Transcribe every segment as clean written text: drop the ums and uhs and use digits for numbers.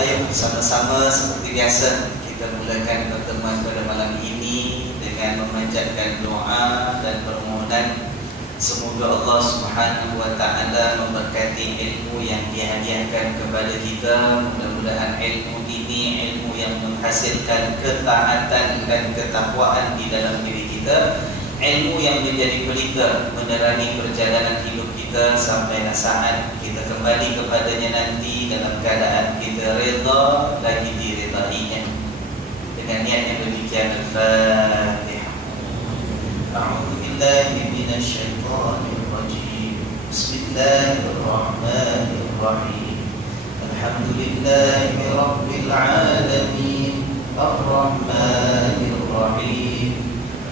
Ayo bersama-sama seperti biasa kita mulakan pertemuan pada malam ini dengan memanjatkan doa dan permohonan semoga Allah Subhanahu wa taala memberkati ilmu yang dihadiahkan kepada kita. Mudah-mudahan ilmu ini ilmu yang menghasilkan ketaatan dan ketakwaan di dalam diri kita, ilmu yang menjadi pelita menerangi perjalanan hidup kita sampai saat kita kembali kepadanya nanti dalam keadaan kita redha lagi diredainya. Dengan niat yang demikian, Al-Fatihah. A'udzu billahi minasyaitonir rajim. Bismillahirrahmanirrahim. Alhamdulillahi rabbil alamin. Ar-Rahmanir Rahim.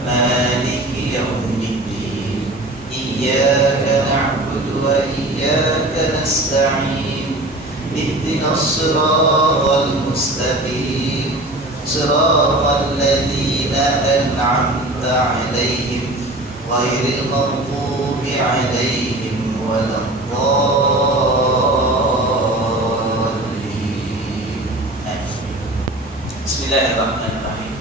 Maliki yaumiddin. Iyyaka na'budu wa iyyaka nasta'in. Ihdinas siratal mustaqim. Siratal ladzina an'amta 'alaihim ghairil maghdubi 'alaihim waladdallin. Bismillahirrahmanirrahim.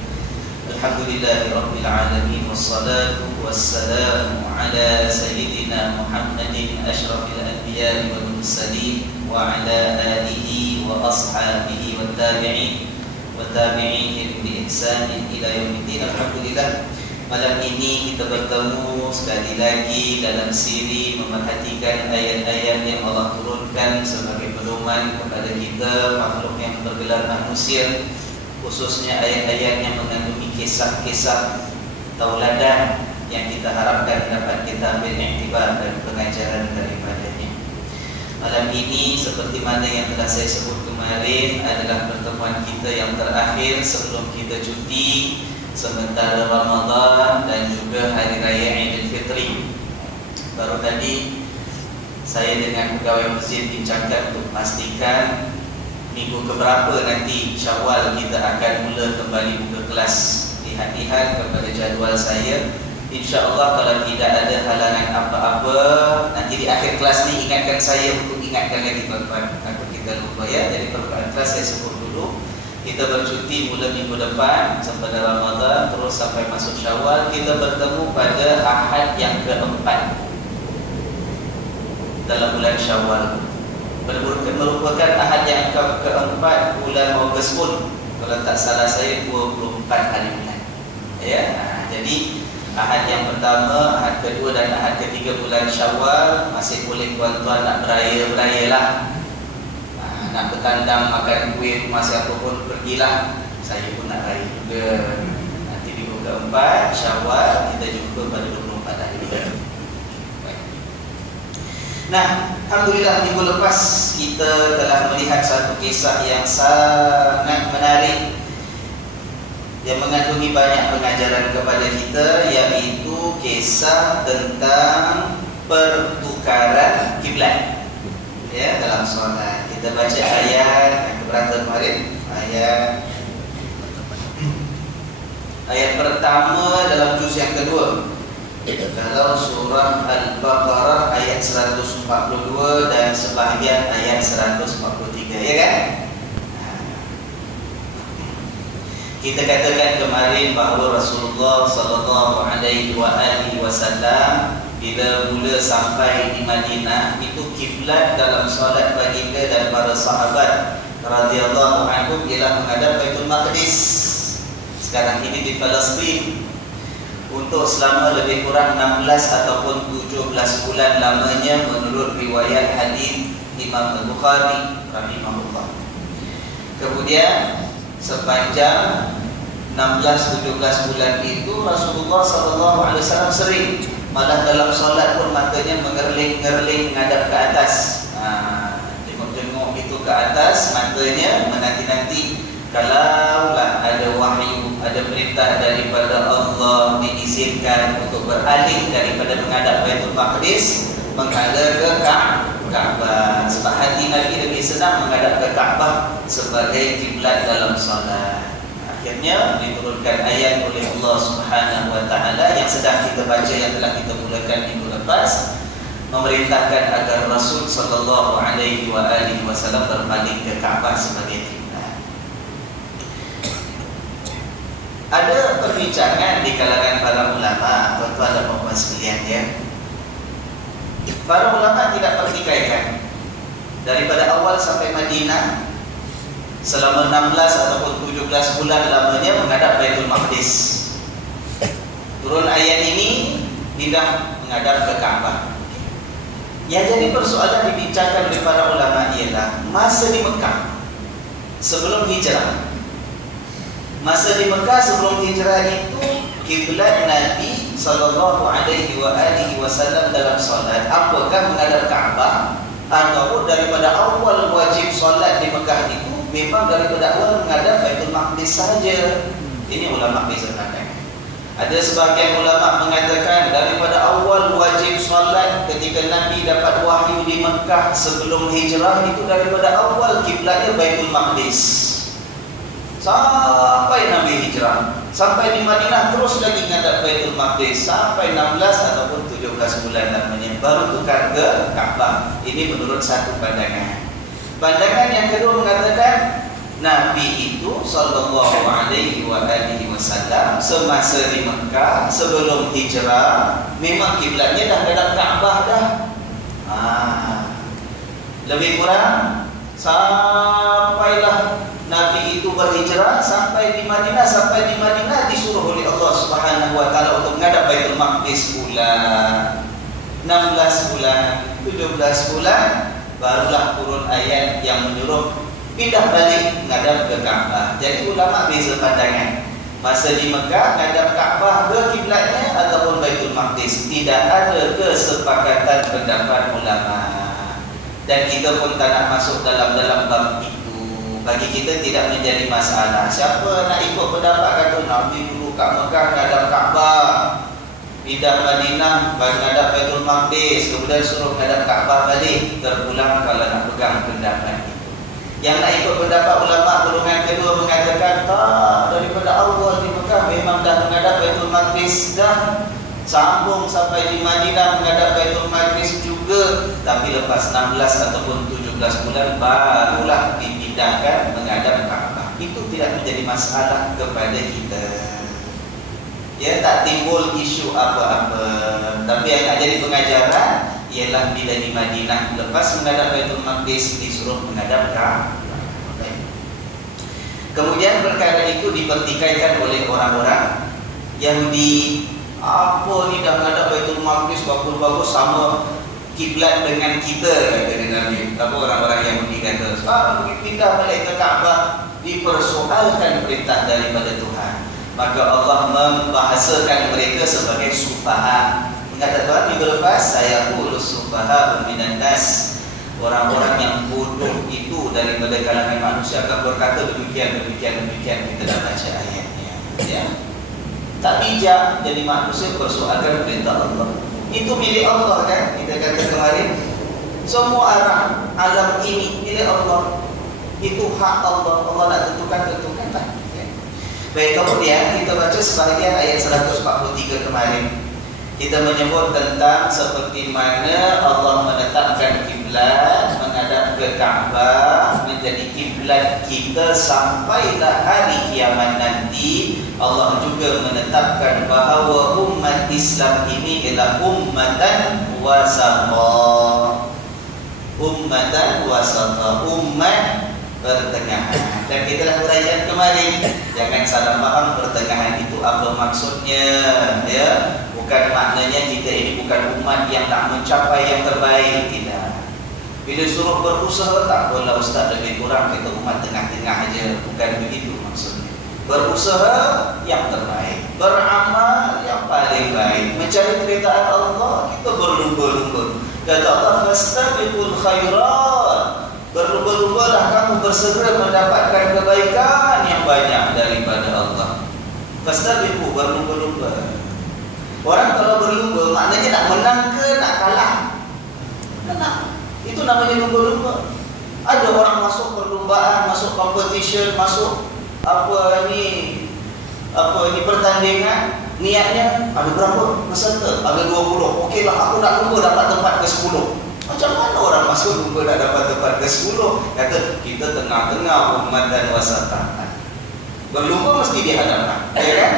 Alhamdulillahi rabbil alamin wassalatu wassalamu ala sayyidina Muhammadin asyrafil anbiya'i wal mursalin wa ala alihi wa ashabihi wat tabi'in wa tabi'ihim bi ihsanin ila yaumiddin. Alhamdulillah, malam ini kita bertemu sekali lagi dalam siri memerhatikan ayat-ayat yang Allah turunkan sebagai pedoman kepada kita makhluk yang bergelar manusia, khususnya ayat-ayat yang mengandungi kisah-kisah tauladan yang kita harapkan dapat kita ambil iktibar dan pengajaran daripadanya. Malam ini seperti mana yang telah saya sebut kemarin adalah pertemuan kita yang terakhir sebelum kita cuti sementara Ramadan dan juga Hari Raya Aidil Fitri. Baru tadi saya dengan pegawai masjid bincangkan untuk pastikan minggu keberapa nanti Syawal kita akan mula kembali buka kelas. Lihat-lihat kepada jadual saya, InsyaAllah kalau tidak ada halangan apa-apa, nanti di akhir kelas ni ingatkan saya untuk ingatkan lagi tuan-tuan, takut kita lupa ya. Jadi permulaan kelas saya sebut dulu. Kita bercuti mula minggu depan sampai Ramadan, terus sampai masuk Syawal. Kita bertemu pada Ahad yang keempat dalam bulan Syawal, merupakan Ahad yang keempat bulan Ogos pun, kalau tak salah saya 24 hari bulan ya. Jadi Ahad yang pertama, Ahad kedua dan Ahad ketiga bulan Syawal masih boleh tuan-tuan nak beraya-beraya lah, nak bertandang makan kuih rumah siapa pun pergilah. Saya pun nak raya juga. Nanti minggu keempat Syawal kita jumpa pada 24 hari bulan. Nah, Alhamdulillah minggu lepas kita telah melihat satu kisah yang sangat menarik yang mengandungi banyak pengajaran kepada kita, yaitu kisah tentang pertukaran kiblat ya dalam solat. Kita baca ayat yang keberapa kemarin, ayat pertama dalam juz yang kedua dalam surah Al-Baqarah ayat 142 dan sebahagian ayat 143 ya kan. Kita katakan kemarin bahawa Rasulullah sallallahu alaihi wasallam bila mula sampai di Madinah itu kiblat dalam solat baginda dan para sahabat radhiyallahu anhum ialah menghadap Baitul Maqdis. Sekarang ini di Palestin untuk selama lebih kurang 16 ataupun 17 bulan lamanya menurut riwayat hadis Imam Al-Bukhari rahimahullah. Kemudian sepanjang 16-17 bulan itu Rasulullah SAW sering, malah dalam solat pun matanya mengerling-ngerling menghadap ke atas. Tengok-tengok itu ke atas matanya, menanti-nanti kalaulah ada wahyu, ada perintah daripada Allah diizinkan untuk beralih daripada menghadap Baitul Maqdis menghadap ke Ka'bah. Sebab hati Nabi lebih senang menghadap ke Ka'bah sebagai kiblat dalam solat. Akhirnya diturunkan ayat oleh Allah Subhanahu wa taala yang sedang kita baca, yang telah kita mulakan minggu lepas, memerintahkan agar Rasul sallallahu alaihi wasallam berpaling ke Ka'bah sebagai kiblat. Ada perbincangan di kalangan para ulama, tuan-tuan dan puan sekalian ya. Para ulama tidak pertikaikan daripada awal sampai Madinah selama 16 ataupun 17 bulan lamanya menghadap Baitul Maqdis. Turun ayat ini pindah menghadap ke Ka'bah. Yang jadi persoalan dibincangkan oleh para ulama ialah masa di Mekah sebelum hijrah. Masa di Mekah sebelum hijrah itu kiblat Nabi sallallahu alaihi wasallam dalam solat apakah menghadap Ka'bah ataupun daripada awal wajib solat di Mekah itu memang daripada awal menghadap Baitul Maqdis saja. Ini ulama bezakan. Ada sebahagian ulama mengatakan daripada awal wajib solat ketika Nabi dapat wahyu di Mekah sebelum hijrah itu daripada awal kiblatnya Baitul Maqdis sampai Nabi hijrah, sampai di Madinah terus lagi menghadap Baitul Maqdis sampai 16 ataupun 17 bulan namanya baru tukar ke Ka'bah. Ini menurut satu pandangan. Pandangan yang kedua mengatakan Nabi itu sallallahu alaihi wasallam semasa di Mekah sebelum hijrah memang kiblatnya dah menghadap Ka'bah dah. Lebih kurang sampailah Nabi itu berhijrah sampai di Madinah. Sampai di Madinah disuruh oleh Allah Subhanahu wa taala untuk menghadap Baitul Maqdis pula. 16 bulan, 17 bulan barulah turun ayat yang menyuruh pindah balik menghadap ke Ka'bah. Jadi ulama beza pandangan. Masa di Mekah menghadap Ka'bah ke kiblatnya ataupun Baitul Maqdis. Tidak ada kesepakatan pendapat ulama. Dan kita pun tak nak masuk dalam bab itu. Bagi kita tidak menjadi masalah. Siapa nak ikut pendapat kata Nabi dulu kat Mekah menghadap Ka'bah, pindah Madinah menghadap Baitul Maqdis, kemudian suruh menghadap Ka'bah balik, terpulang kalau nak pegang pendapat itu. Yang nak ikut pendapat ulama golongan kedua mengatakan tak, daripada awal di Mekah memang dah menghadap Baitul Maqdis dah, sambung sampai di Madinah menghadap Baitul Maqdis juga, tapi lepas 16 ataupun 17 bulan barulah dipindahkan menghadap Ka'bah. Itu tidak menjadi masalah kepada kita. Ya, tak timbul isu apa-apa. Tapi yang nak jadi pengajaran ialah bila di Madinah lepas menghadap Baitul Maqdis disuruh menghadap Ka'bah. Kemudian perkara itu dipertikaikan oleh orang-orang Yahudi. Apa ni dah menghadap Baitul Maqdis bagus-bagus sama kiblat dengan kita, kata Nabi. Apa orang-orang Yahudi kata, sekarang pindah balik ke Ka'bah, dipersoalkan perintah daripada Tuhan. Maka Allah membahasakan mereka sebagai sufaha. Kata Tuhan minggu lepas, saya ulus sufaha minan nas. Orang-orang yang bodoh itu daripada kalangan manusia akan berkata demikian. Kita dah baca ayatnya. Ya. Tak bijak jadi manusia persoalkan perintah Allah. Itu milik Allah kan? Kita kata kemarin, semua arah alam ini milik Allah. Itu hak Allah. Allah nak tentukan tak? Baik, kemudian kita baca sebahagian ayat 143 kemarin. Kita menyebut tentang seperti mana Allah menetapkan kiblat menghadap ke Ka'bah menjadi kiblat kita sampailah hari kiamat nanti. Allah juga menetapkan bahawa umat Islam ini ialah ummatan wasata. Ummatan wasata, umat pertengahan. Dan kita dah uraikan kemarin, jangan salah faham pertengahan itu apa maksudnya, ya. Bukan maknanya kita ini bukan umat yang tak mencapai yang terbaik, tidak. Bila suruh berusaha tak apalah ustaz, lebih kurang kita umat tengah-tengah aja, bukan begitu maksudnya. Berusaha yang terbaik, beramal yang paling baik, mencari keridhaan Allah, kita berlumba-lumba. Kata Allah, fastabiqul khairat. Berlumba-lumbalah kamu bersegera mendapatkan kebaikan yang banyak daripada Allah. Fastabiqu, berlumba-lumba. Orang kalau berlumba maknanya nak menang ke nak kalah? Menang. Itu namanya lumba-lumba. Ada orang masuk perlumbaan, masuk competition, masuk apa ini pertandingan, niatnya ada berapa peserta? Ada 20. Okeylah, aku nak lumba dapat tempat ke 10. Macam mana orang masuk lumba nak dapat tempat ke 10? Kata kita tengah-tengah umat dan wasatan. Berlumba mesti dihadapkan, ya kan?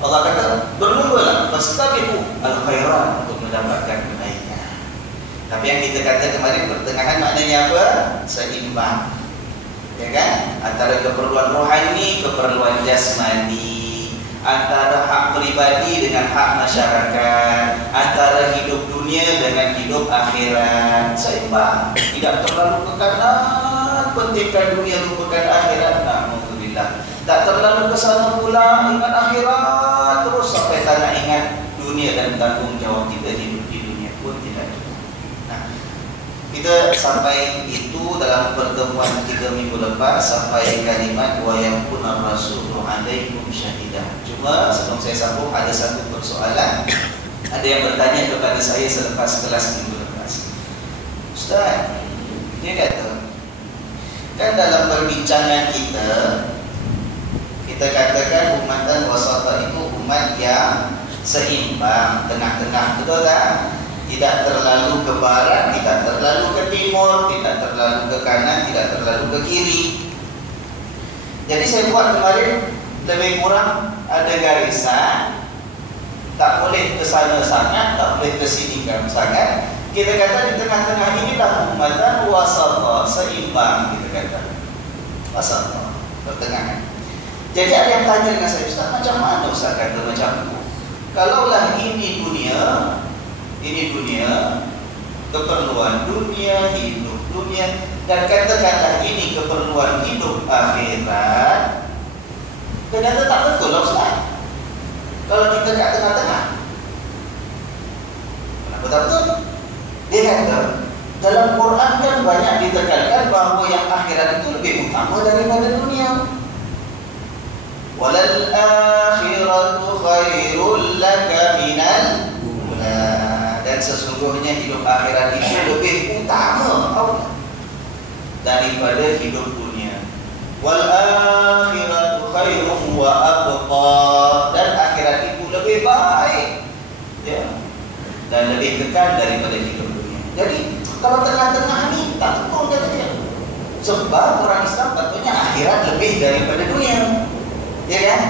Allah kata berlumbalah, fastabiqu al-khairat untuk mendapatkan kebaikan. Tapi yang kita kata kemarin pertengahan maknanya apa? Seimbang, ya kan? Antara keperluan rohani, keperluan jasmani, antara hak pribadi dengan hak masyarakat, antara hidup dunia dengan hidup akhirat, seimbang. Tidak terlalu ke kanan, pentingkan dunia lupakan akhirat. Alhamdulillah. Tak terlalu ke sana pula, ingat akhirat terus sampai tak nak ingat dunia dan tanggungjawab kita hidup di dunia pun tidak cukup. Nah, kita sampai itu dalam pertemuan 3 minggu lepas, sampai kalimat wa yakuna rasulu alaikum syahidah. Cuma sebelum saya sambung, ada satu persoalan. Ada yang bertanya kepada saya selepas kelas minggu lepas, Ustaz, dia kata, kan dalam perbincangan kita katakan umatan wasata itu umat yang seimbang, tengah-tengah, betul tak? Tidak terlalu ke barat, tidak terlalu ke timur, tidak terlalu ke kanan, tidak terlalu ke kiri. Jadi saya buat kemarin lebih kurang ada garisan, tak boleh ke sana sangat, tak boleh ke sini sangat. Kita kata di tengah-tengah inilah umatan wasata, seimbang, kita kata wasata, pertengahan. Jadi ada yang tanya dengan saya, Ustaz, macam mana Ustaz kata macam itu? Kalaulah ini dunia, keperluan dunia, hidup dunia, dan katakanlah ini keperluan hidup akhirat, ternyata tak betul lah Ustaz. Kalau kita kat tengah-tengah, kenapa tak betul? Dia kata, dalam Quran kan banyak ditekankan bahawa yang akhirat itu lebih utama daripada dunia. Walal akhiratu khairul laka minal ula. Dan sesungguhnya hidup akhirat itu lebih utama daripada hidup dunia. Wal akhiratu khairum wa abqa. Dan akhirat itu lebih baik, ya, dan lebih kekal daripada hidup dunia. Jadi kalau tengah-tengah ni tak betul kata dia. Sebab orang Islam patutnya akhirat lebih daripada dunia, ya kan?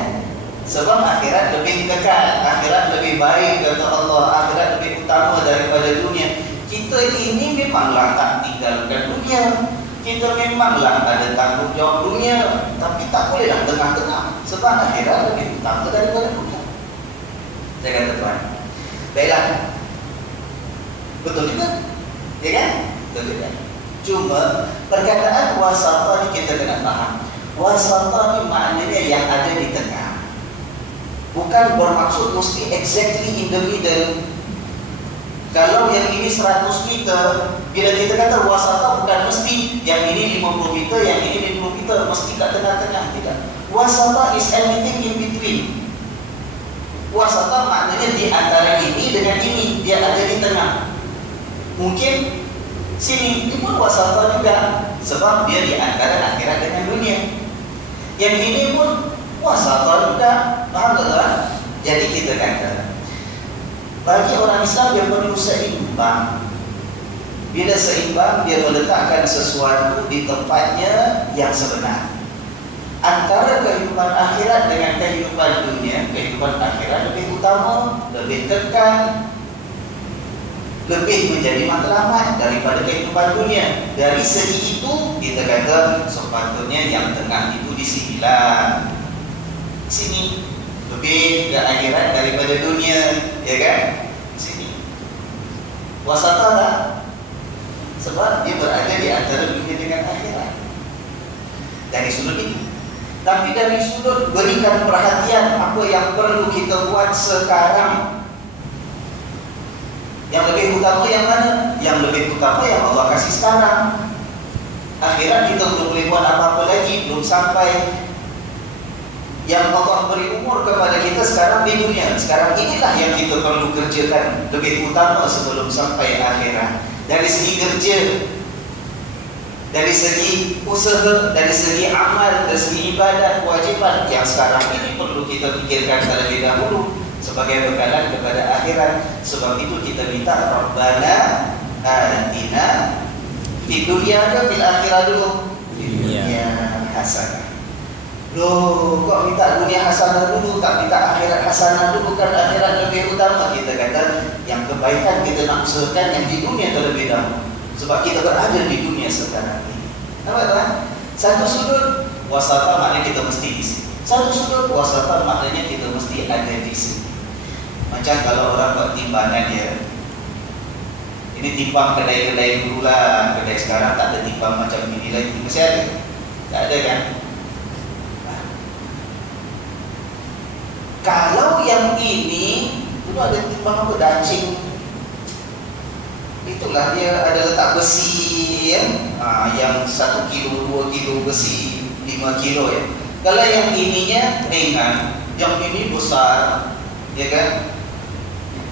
Sebab akhirat lebih kekal, akhirat lebih baik kata Allah, akhirat lebih utama daripada dunia. Kita ini memanglah tak tinggalkan dunia, kita memanglah ada tanggungjawab dunia, tapi tak bolehlah tengah-tengah, sebab akhirat lebih utama daripada dunia. Saya kata tuan, baiklah, betul juga, ya kan? Betul juga. Cuma perkataan wasata ni kita kena faham. Wasata ni maknanya yang ada di tengah, bukan bermaksud mesti exactly in the middle. Kalau yang ini 100 meter, bila kita kata wasata bukan mesti yang ini 50 meter, yang ini 50 meter, mesti kat tengah-tengah. Tidak. Wasata is anything in between. Wasata maknanya di antara ini dengan ini, dia ada di tengah. Mungkin sini ini pun wasata juga, sebab dia di antara akhirat dengan dunia. Yang ini pun wasata juga, faham tak? Jadi kita kata, bagi orang Islam dia perlu seimbang. Bila seimbang, dia meletakkan sesuatu di tempatnya yang sebenar. Antara kehidupan akhirat dengan kehidupan dunia, kehidupan akhirat lebih utama, lebih kekal, lebih menjadi matlamat daripada kehidupan dunia. Dari segi itu, kita kata sepatutnya yang tengah itu disinilah. Sini lebih ke akhirat daripada dunia, ya kan? Sini wasata tak? Sebab dia berada di antara dunia dengan akhirat. Dari sudut ini. Tapi dari sudut berikan perhatian apa yang perlu kita buat sekarang. Yang lebih utama yang mana? Yang lebih utama yang Allah kasih sekarang. Akhirat kita belum boleh buat apa-apa lagi, belum sampai. Yang Allah beri umur kepada kita sekarang di dunia. Sekarang inilah yang kita perlu kerjakan lebih utama sebelum sampai akhirat. Dari segi kerja, dari segi usaha, dari segi amal, dari segi ibadat, kewajipan, yang sekarang ini perlu kita fikirkan terlebih dahulu sebagai bekalan kepada akhirat. Sebab itu kita minta Rabbana atina fid dunya wa fil akhirah dulu. Dunia hasanah. Loh, kok minta dunia hasanah dulu, tak minta akhirat hasanah dulu, kan akhirat lebih utama. Kita kata yang kebaikan kita nak usahakan yang di dunia terlebih dahulu, sebab kita berada di dunia sekarang ini. Nampak tak? Satu sudut wasata maknanya kita mesti di sini. Satu sudut wasata maknanya kita mesti ada di sini. Macam kalau orang buat timbangan ya, ini timbang kedai-kedai dulu lah, kedai sekarang tak ada timbang macam ini lagi. Masih ada? Tak ada kan? Kalau yang ini dulu ada timbang apa, dacing, itulah dia ada letak besi ya, yang 1 kilo, 2 kilo besi, 5 kilo ya. Kalau yang ininya ringan, yang ini besar, ya kan?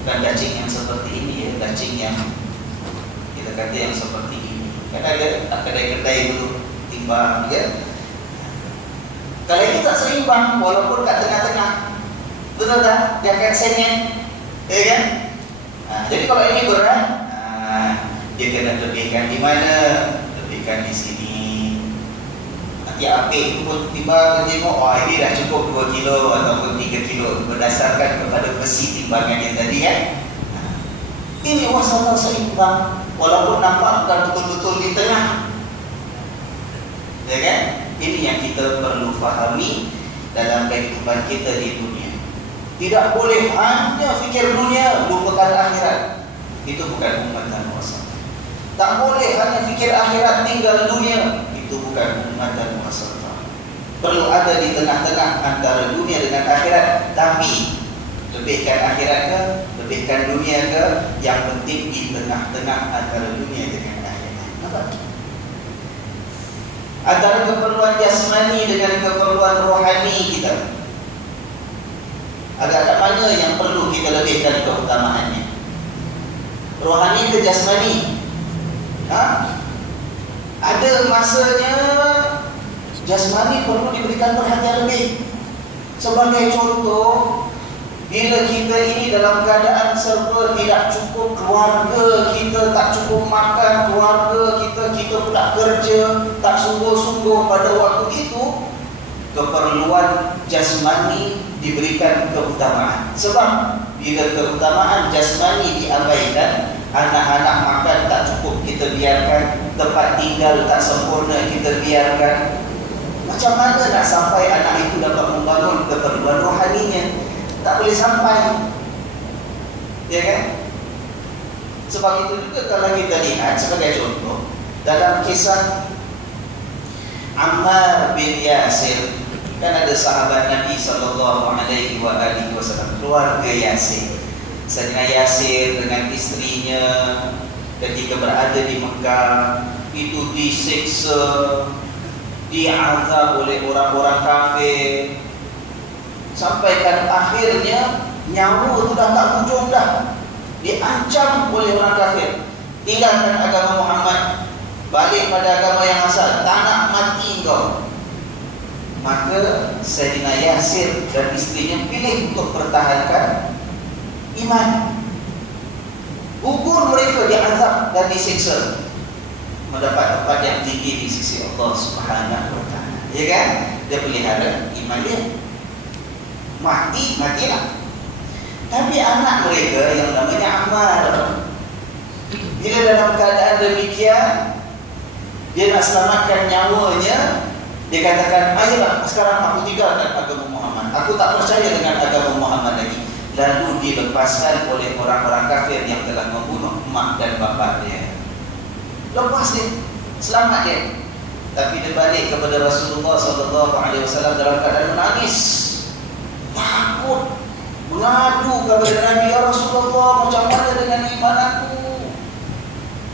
Bukan dacing yang seperti ini ya, dacing yang kita kata yang seperti ini. Kan ada kedai-kedai dulu timbang ya. Kalau ini tak seimbang, walaupun kat tengah-tengah, betul tak? Dia akan sengit, ya kan? Jadi kalau ini berat, dia kena lebihkan di mana? Lebihkan di sini. Nanti apik itu pun tiba tengok, ini dah cukup 2 kilo ataupun 3 kilo berdasarkan kepada besi timbangan yang tadi kan? Ini wasata seimbang, walaupun nampak bukan betul-betul di tengah, ya kan? Ini yang kita perlu fahami dalam kehidupan kita di dunia. Tidak boleh hanya fikir dunia, lupakan akhirat. Itu bukan umat dan wasat. Tak boleh hanya fikir akhirat, tinggal dunia. Itu bukan umat dan wasat. Perlu ada di tengah-tengah antara dunia dengan akhirat. Tapi lebihkan akhirat ke, lebihkan dunia ke, yang penting di tengah-tengah antara dunia dengan akhirat. Nampak? Antara keperluan jasmani dengan keperluan rohani kita, agak kat mana yang perlu kita lebihkan keutamaannya? Rohani ke jasmani? Ada masanya jasmani perlu diberikan perhatian lebih. Sebagai contoh, bila kita ini dalam keadaan serba tidak cukup, keluarga kita tak cukup makan, keluarga kita pula kerja tak sungguh-sungguh pada waktu itu, keperluan jasmani diberikan keutamaan. Sebab bila keutamaan jasmani diabaikan, anak-anak makan tak cukup kita biarkan, tempat tinggal tak sempurna kita biarkan, macam mana nak sampai anak itu dapat membangun keperluan rohaninya? Tak boleh sampai, ya kan? Sebab itu juga kalau kita lihat sebagai contoh dalam kisah Ammar bin Yasir, kan ada sahabat Nabi SAW, keluarga Yasir. Sayyidina Yasir dengan istrinya ketika berada di Mekah itu disiksa, diazab oleh orang-orang kafir, sampaikan akhirnya nyawa itu dah tak hujung dah, diancam oleh orang kafir, tinggalkan agama Muhammad, balik pada agama yang asal, tak nak mati kau. Maka Sayyidina Yasir dan istrinya pilih untuk pertahankan iman. Gugur mereka diazab dan disiksa, mendapat tempat yang tinggi di sisi Allah Subhanahu wa ta'ala, ya kan? Dia pelihara iman dia. Matilah. Tapi anak mereka yang namanya Ammar, bila dalam keadaan demikian, dia nak selamatkan nyawanya, dia katakan, ayolah sekarang aku tinggalkan agama Muhammad, aku tak percaya dengan agama Muhammad lagi. Lalu dilepaskan oleh orang-orang kafir yang telah membunuh mak dan bapa dia. Lepas dia, selamat dia. Tapi dia balik kepada Rasulullah SAW dalam keadaan menangis, takut, mengadu kepada Nabi, ya Rasulullah, macam mana dengan iman aku?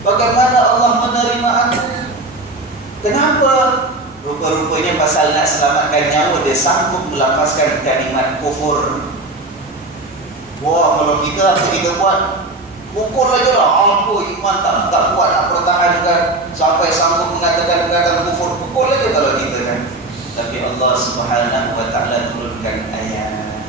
Bagaimana Allah menerima aku? Kenapa? Rupa-rupanya pasal nak selamatkan nyawa, dia sanggup melafazkan kalimat kufur. Wah, kalau kita apa kita buat? Pukul aja lah. Apa iman tak kuat nak pertahankan sampai sanggup mengatakan perkataan kufur. Pukul aja kalau kita kan. Tapi Allah Subhanahu wa ta'ala turunkan ayat.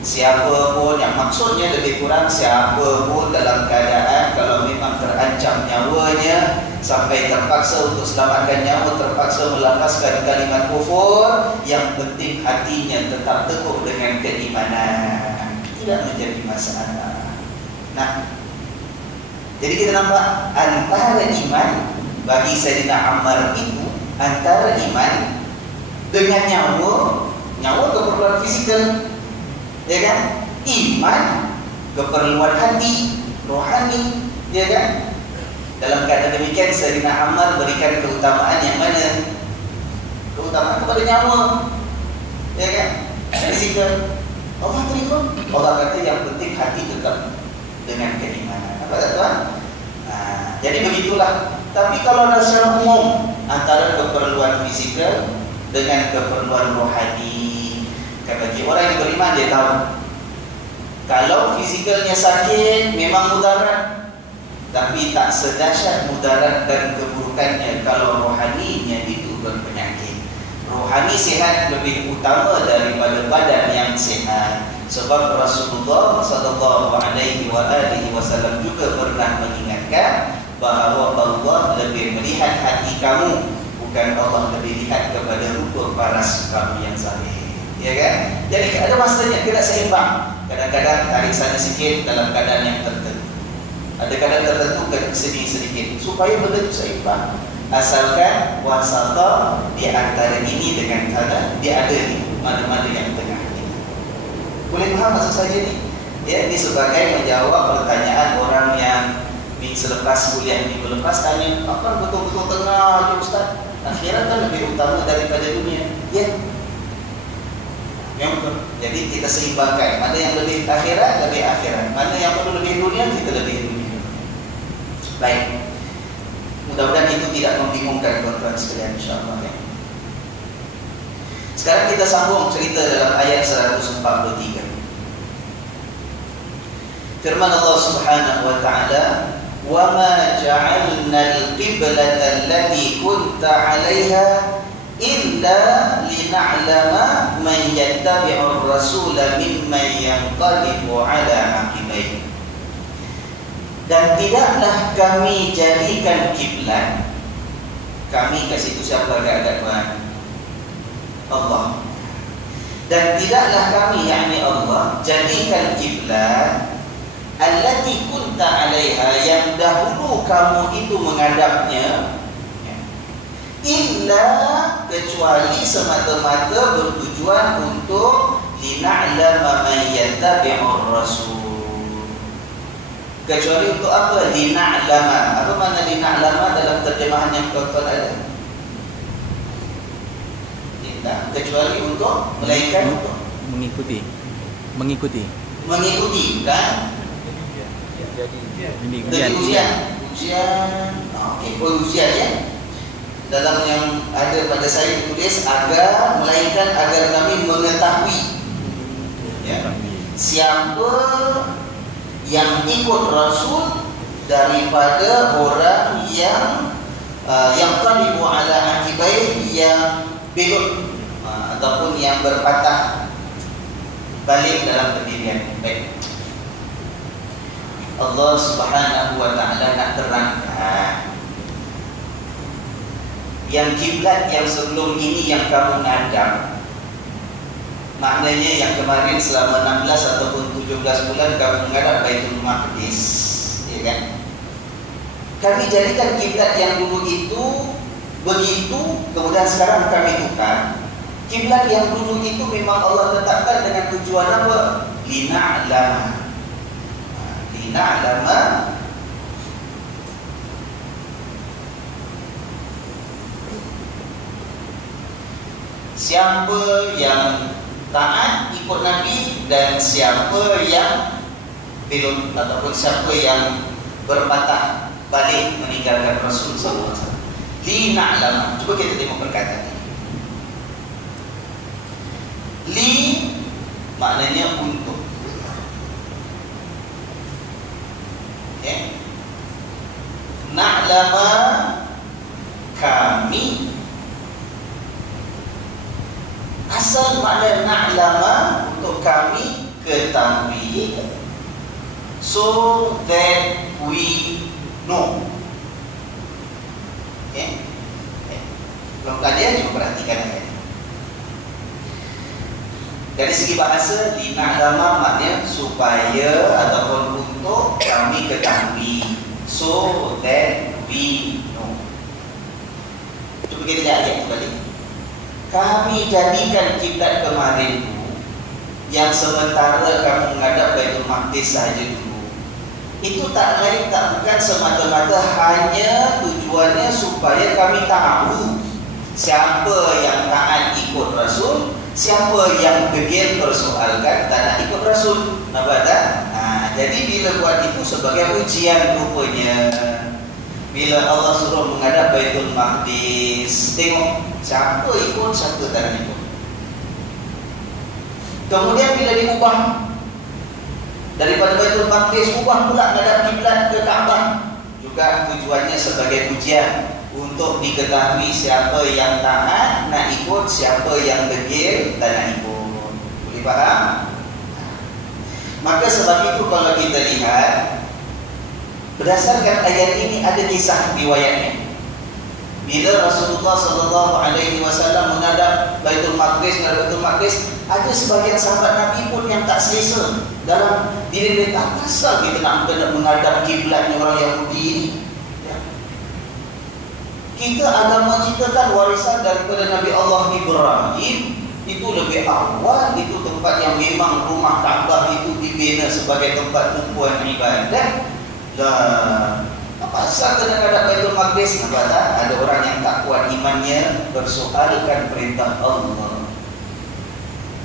Siapa pun, yang maksudnya lebih kurang siapa pun dalam keadaan kalau memang terancam nyawanya, sampai terpaksa untuk selamatkan nyawa, terpaksa melafazkan kalimat kufur, yang penting hatinya tetap teguh dengan keimanan, tidak menjadi masalah. Nah, jadi kita nampak antara iman bagi Sayyidina Ammar itu, antara iman dengan nyawa keperluan fisikal, ya kan? Iman keperluan hati, rohani, ya kan? Dalam keadaan demikian, Sayyidina Ammar berikan keutamaan yang mana? Keutamaan kepada nyawa, ya kan? Fisikal. Allah terima. Allah kata yang penting hati tetap dengan keimanan. Apa tak tuan? Jadi begitulah. Tapi kalau secara umum, antara keperluan fisikal dengan keperluan rohani, bagi orang yang beriman dia tahu, kalau fisikalnya sakit memang mudarat, tapi tak sedahsyat mudarat dan keburukannya kalau rohaninya itu berpenyakit. Rohani sihat lebih utama daripada badan yang sihat. Sebab Rasulullah sallallahu alaihi wasallam juga pernah mengingatkan bahawa Allah lebih melihat hati kamu, bukan Allah lebih lihat kepada rupa paras kamu yang zahir. Ya kan? Jadi ada masanya kena seimbang. Kadang-kadang tarik sana sikit dalam keadaan yang tertentu. Ada keadaan tertentu sedikit supaya benda itu seimbang. Asalkan wasata di antara ini dengan sana, dia ada di mana-mana yang tengah. Boleh faham maksud saya ni? Ya, ini sebagai menjawab pertanyaan orang yang selepas kuliah minggu lepas tanya, apa betul-betul tengah je Ustaz? Akhirat kan lebih utama daripada dunia. Ya, yang betul. Jadi kita seimbangkan, mana yang lebih akhirat, lebih akhirat. Mana yang perlu lebih dunia, kita lebih dunia. Baik. Mudah-mudahan itu tidak membingungkan tuan-tuan sekalian, insya-Allah ya. Sekarang kita sambung cerita dalam ayat 143. Firman Allah Subhanahu wa taala, "Wa ma ja'alna al-qiblata allati kunta 'alaiha illa lina'lama man yattabi'ur rasula mimman yanqalibu 'ala 'aqibaihi." Dan tidaklah kami jadikan kiblat. Kami kat situ siapa agak-agak tuan? Allah. Dan tidaklah kami, yakni Allah, jadikan kiblat allati kunta 'alaiha, yang dahulu kamu itu menghadapnya, illa, kecuali semata-mata bertujuan untuk lina'lama man yattabi'ur rasul. Kecuali untuk apa? Lina'lama. Apa makna lina'lama dalam terjemahan yang tuan-tuan ada? Tidak. Kecuali untuk, melainkan untuk mengikuti, kan? Jadi ujian. Okey, ujian ya. Dalam yang ada pada saya ditulis agar, melainkan agar kami mengetahui, ya, siapa yang ikut Rasul daripada orang yang qalibu ala aqibai, yang belot ataupun yang berpatah balik dalam pendirian. Baik. Allah Subhanahu wa taala nak terangkan yang kiblat yang sebelum ini yang kamu ngadap, maknanya yang kemarin selama 16 ataupun 17 bulan kamu menghadap Baitul Maqdis, ya kan? Kami jadikan kiblat yang dulu itu begitu, kemudian sekarang kami tukar. Kiblat yang dulu itu memang Allah tetapkan dengan tujuan apa? Lina'lama. Lina'lama siapa yang taat ikut Nabi dan siapa yang belum, ataupun siapa yang berpatah balik meninggalkan Rasul sallallahu alaihi wasallam. Lina'lama. Cuba kita tengok perkataan ini. Li maknanya untuk. Okay. Na'lama kami. Asal makna na'lama untuk kami ketahui, so that we know. Okay? Kalau kalian cuba perhatikan ayat. Dari segi bahasa, lina'lama maknanya supaya ataupun untuk kami ketahui, so that we know. Cuba kita lihat ayat itu balik. Kami jadikan kiblat kemarin tu, yang sementara kamu menghadap Baitul Maqdis sahaja dulu, itu tak lain tak bukan semata-mata hanya tujuannya supaya kami tahu siapa yang taat ikut Rasul, siapa yang degil persoalkan tak nak ikut Rasul. Nampak tak? Jadi bila buat itu sebagai ujian rupanya. Bila Allah suruh menghadap Baitul Maqdis, tengok siapa ikut, siapa tak nak ikut. Kemudian bila diubah daripada Baitul Maqdis, ubah pula menghadap kiblat ke Kaabah, juga tujuannya sebagai ujian untuk diketahui siapa yang taat nak ikut, siapa yang degil tak nak ikut. Boleh faham? Maka sebab itu kalau kita lihat berdasarkan ayat ini ada kisah riwayatnya. Bila Rasulullah SAW menghadap Baitul Maqdis, ada sebagian sahabat Nabi pun yang tak selesa dalam diri mereka. Asal kita nak menghadap kiblatnya orang Yahudi ini? Kita agama kita kan warisan daripada Nabi Allah Ibrahim. Itu lebih awal, itu tempat yang memang rumah Kaabah itu dibina sebagai tempat tumpuan ibadat. Apa asal kena ada Baitul Maqdis? Nampak tak? Ada orang yang tak kuat imannya, persoalkan perintah Allah.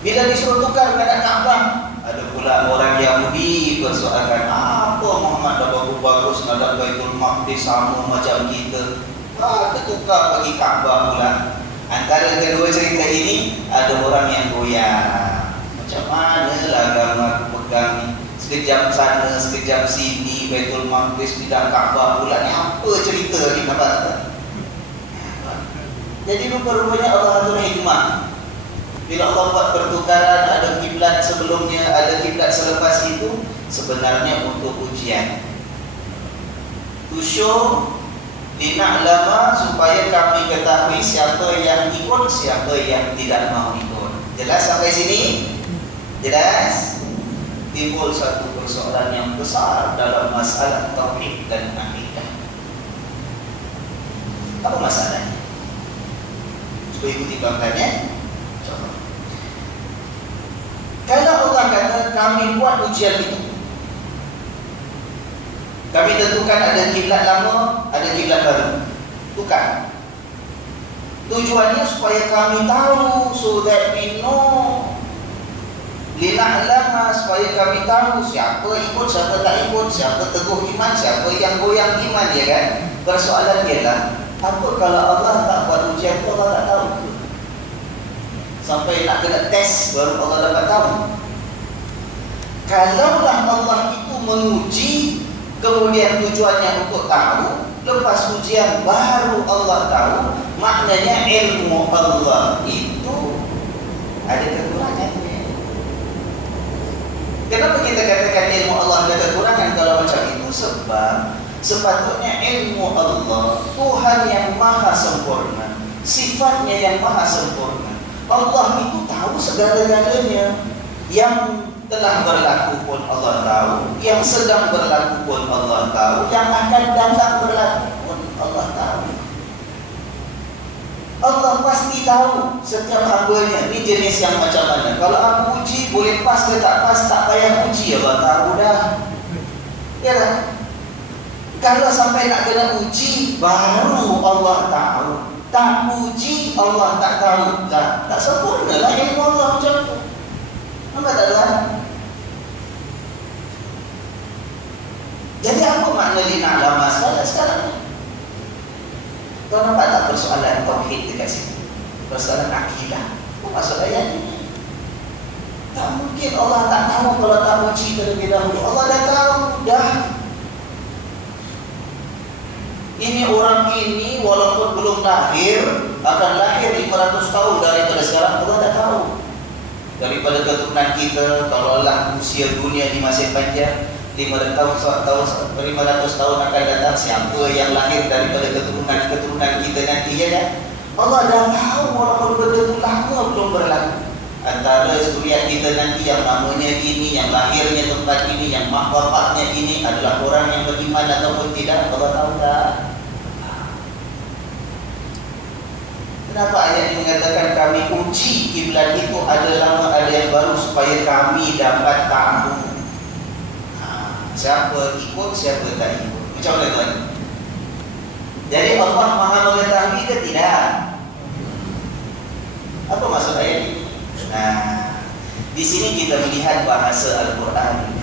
Bila disuruh tukar menghadap Kaabah, ada pula orang Yahudi persoalkan, apa Muhammad dah bagus menghadap Baitul Maqdis sama macam kita. Tertukar bagi Kaabah pula. Antara kedua cerita ini, ada orang yang goyang. Macam mana lah agama aku pegang ni? Sekejap sana, sekejap sini, Baitul Maqdis, pindah Kaabah pula. Ni apa cerita ni? Nampak tak? Jadi rupa-rupanya Allah atur hikmah. Bila Allah buat pertukaran, ada kiblat sebelumnya, ada kiblat selepas itu, sebenarnya untuk ujian. To show, lina'lama, supaya kami ketahui siapa yang ikut, siapa yang tidak mau ikut. Jelas sampai sini? Jelas? Timbul satu persoalan yang besar dalam masalah tauhid dan akidah. Apa masalahnya? Cuba ikuti tuan-tuan. Coba. Kalau Allah kata kami buat ujian itu, kami tentukan ada kiblat lama, ada kiblat baru. Tukar. Tujuannya supaya kami tahu, so that we know. Lina'lama, supaya kami tahu siapa ikut, siapa tak ikut, siapa teguh iman, siapa yang goyang iman, ya kan? Persoalan ialah, apa kalau Allah tak buat ujian itu, Allah tak tahu ke? Sampai nak kena tes baru Allah dapat tahu. Kalaulah Allah itu menguji, kemudian tujuannya untuk tahu, lepas ujian baru Allah tahu, maknanya ilmu Allah itu ada kekurangan. Kenapa kita katakan ilmu Allah ada kekurangan kalau macam itu? Sebab sepatutnya ilmu Allah, Tuhan yang maha sempurna, sifatnya yang maha sempurna, Allah itu tahu segala-galanya. Yang telah berlaku pun Allah tahu, yang sedang berlaku pun Allah tahu, yang akan datang berlaku pun Allah tahu. Allah pasti tahu setiap hambanya ni jenis yang macam mana. Kalau aku uji boleh pas ke tak pas, tak payah uji, Allah tahu dah. Ya tak? Kalau sampai nak kena uji, baru Allah tahu. Tak uji, Allah tak tahu. Tak sempurna lah ilmu Allah macam tu. Nampak tak tuan? Jadi apa makna lina'lama sekarang ni? Kau nampak tak persoalan tauhid dekat sini? Persoalan akidah. Apa maksud ayat ini? Tak mungkin Allah tak tahu kalau tak uji terlebih dahulu. Allah dah tahu dah. Ini orang ini walaupun belum lahir, akan lahir 500 tahun daripada sekarang, Allah dah tahu. Daripada keturunan kita, kalaulah usia dunia ni masih panjang, 500 tahun akan datang, siapa yang lahir daripada keturunan kita nanti, ya kan? Allah dah tahu walaupun benda itu lama belum berlaku. Antara zuriat kita nanti yang namanya ini, yang lahirnya tempat ini, yang mak bapaknya ini adalah orang yang beriman ataupun tidak, Allah tahu tak? Kenapa ayat ini mengatakan kami uji kiblat itu ada lama ada yang baru supaya kami dapat tahu siapa ikut, siapa tak ikut. Macam mana tuan? Jadi Allah Maha mengetahui ke tidak? Apa maksud ayat ini? Nah, di sini kita melihat bahasa Al-Quran.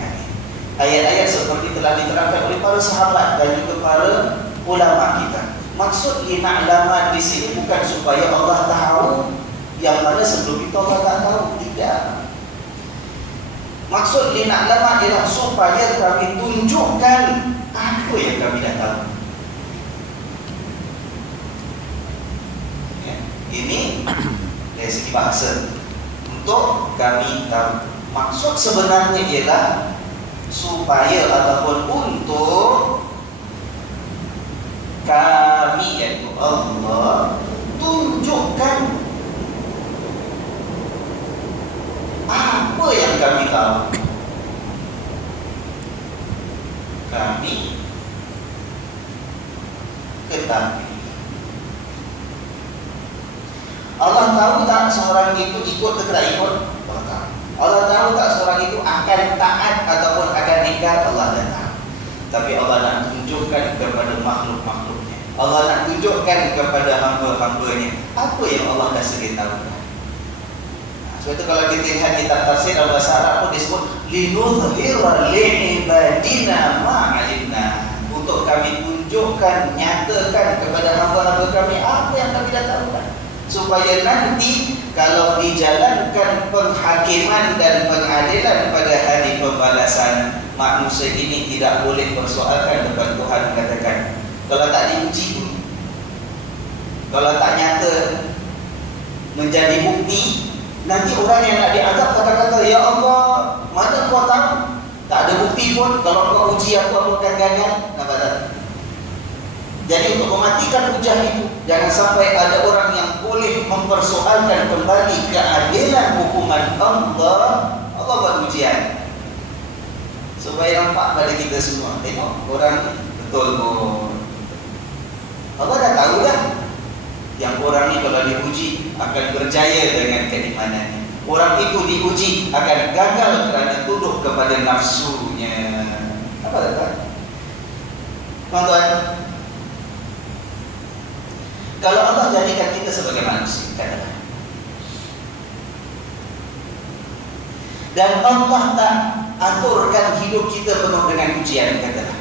Ayat-ayat seperti telah diterangkan oleh para sahabat dan juga para ulama kita. Maksud lina'lama di sini bukan supaya Allah tahu yang mana sebelum itu Allah tak tahu, tidak. Maksud lina'lama ialah supaya kami tunjukkan apa yang kami dah tahu. Ya, ini dari segi bahasa untuk kami tahu. Maksud sebenarnya ialah supaya ataupun untuk kami, yaitu Allah, tunjukkan apa yang kami tahu. Kami ketahui. Allah tahu tak seorang itu ikut ke tidak ikut? Allah tahu. Allah tahu tak seorang itu akan taat ataupun akan ingkar? Allah dah tahu. Tapi Allah nak tunjukkan kepada makhluk-makhluknya. Allah nak tunjukkan kepada hamba-hambanya apa yang Allah dah sedia tahu. Sebab itu kalau kita lihat kitab tafsir dalam bahasa Arab pun disebut linudhhira li'ibadina ma'alimna, untuk kami tunjukkan, nyatakan kepada hamba-hamba kami apa yang kami dah tahu, supaya nanti kalau dijalankan penghakiman dan pengadilan pada hari pembalasan, manusia ini tidak boleh persoalkan depan Tuhan, katakan kalau tak diuji pun, kalau tak nyata menjadi bukti, nanti orang yang nak diazab kata-kata, ya Allah, mana kau tahu? Tak ada bukti pun. Kalau kau uji aku akan gagal. Nampak tak? Jadi untuk mematikan hujah itu, jangan sampai ada orang yang boleh mempersoalkan kembali keadilan hukuman Allah. Allah buat ujian supaya nampak pada kita semua, tengok orang ni betul pun. Allah dah tahu dah yang orang ni kalau diuji akan berjaya dengan keimanannya. Orang itu diuji akan gagal kerana tunduk kepada nafsunya. Apa kata? Tuan-tuan, kalau Allah jadikan kita sebagai manusia, katakan, dan Allah tak aturkan hidup kita penuh dengan ujian, katakan,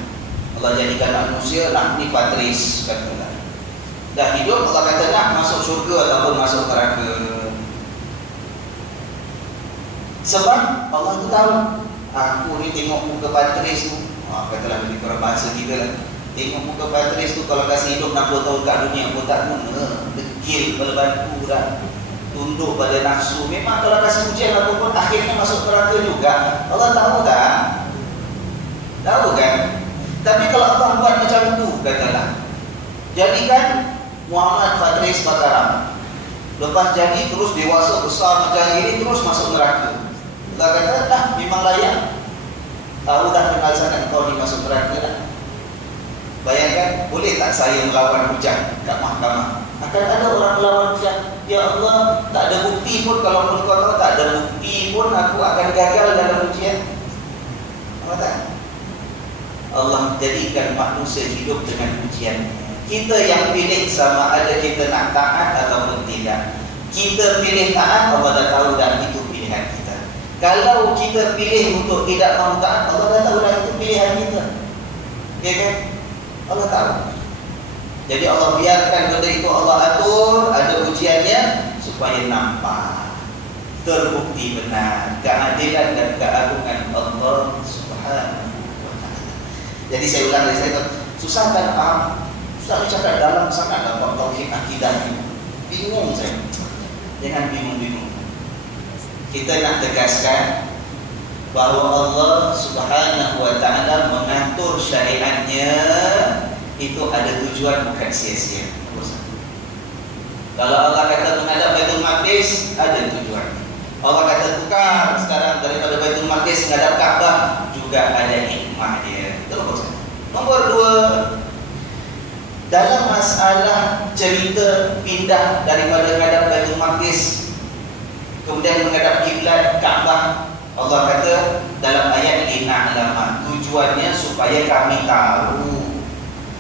Allah jadikan manusia nak patris, katakan, dah hidup, Allah kata nak masuk syurga ataupun masuk neraka. Sebab Allah tu tahu, aku ni tengok muka patris tu, katalah lebih kurang bahasa kita lah, tengok muka patris tu kalau kasih hidup 60 tahun kat dunia pun tak guna, degil kepala batu dah, tunduk pada nafsu. Memang kalau kasih ujian apapun akhirnya masuk neraka juga. Allah tahu tak? Tahu kan? Tapi kalau Allah buat macam tu, katalah, jadikan Muhammad Fatris Mataram, lepas jadi terus dewasa besar macam ini, terus masuk neraka. Allah kata dah memang layak, tahu dah kenal sangat kau ni masuk neraka dah. Bayangkan, boleh tak saya melawan hujah kat mahkamah? Akan ada orang melawan hujah, ya Allah, tak ada bukti pun, kalau pun kau tahu tak ada bukti pun, aku akan gagal dalam ujian. Apa tak? Allah jadikan manusia hidup dengan ujian. Kita yang pilih sama ada kita nak taat ataupun tidak. Kita pilih taat, Allah dah tahu dah itu pilihan kita. Kalau kita pilih untuk tidak mahu taat, Allah dah tahu dah itu pilihan kita. Ya kan? Allah tahu. Jadi Allah biarkan benda itu, Allah atur, ada ujiannya supaya nampak, terbukti benar keadilan dan keagungan Allah Subhanahu wa ta'ala. Jadi saya ulang lagi, saya susah kan faham? Susah cakap dalam sangat dalam tauhid akidah ni. Bingung saya. Jangan bingung-bingung. Kita nak tegaskan bahawa Allah Subhanahu wa ta'ala mengatur syariatnya itu ada tujuan, bukan sia-sia. Kalau Allah kata menghadap Baitul Maqdis, ada tujuan. Allah kata tukar sekarang daripada Baitul Maqdis menghadap Kaabah, juga ada hikmah dia. Itu nombor satu. Nombor dua, dalam masalah cerita pindah daripada menghadap Baitul Maqdis kemudian menghadap kiblat Kaabah, Allah kata dalam ayat lina'lama, tujuannya supaya kami tahu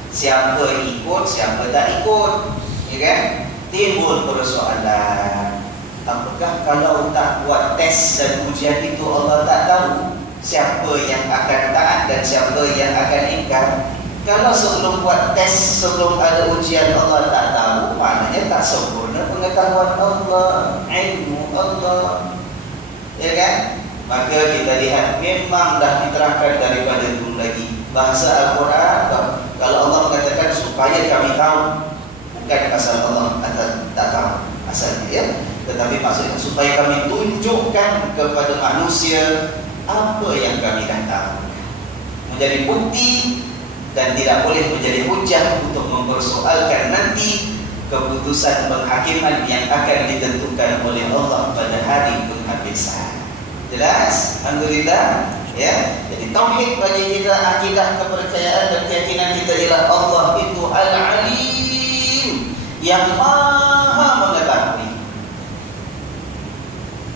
siapa ikut, siapa tak ikut, ya kan? Timbul persoalan, apakah kalau tak buat tes dan ujian itu Allah tak tahu siapa yang akan taat dan siapa yang akan ingkar? Kalau sebelum buat tes, sebelum ada ujian Allah tak tahu, maknanya tak sempurna pengetahuan Allah, ilmu Allah, ya kan? Maka kita lihat memang dah diterangkan daripada dulu lagi. Bahasa Al-Quran, kalau Allah mengatakan supaya kami tahu, bukan asal Allah tak tahu asalnya, ya, tetapi maksudnya supaya kami tunjukkan kepada manusia apa yang kami dah tahu, menjadi bukti dan tidak boleh menjadi hujah untuk mempersoalkan nanti keputusan penghakiman yang akan ditentukan oleh Allah pada hari penghabisan. Jelas? Alhamdulillah, ya. Jadi tauhid bagi kita, akidah, kepercayaan dan keyakinan kita ialah Allah itu Al-Alim, yang Maha mengetahui.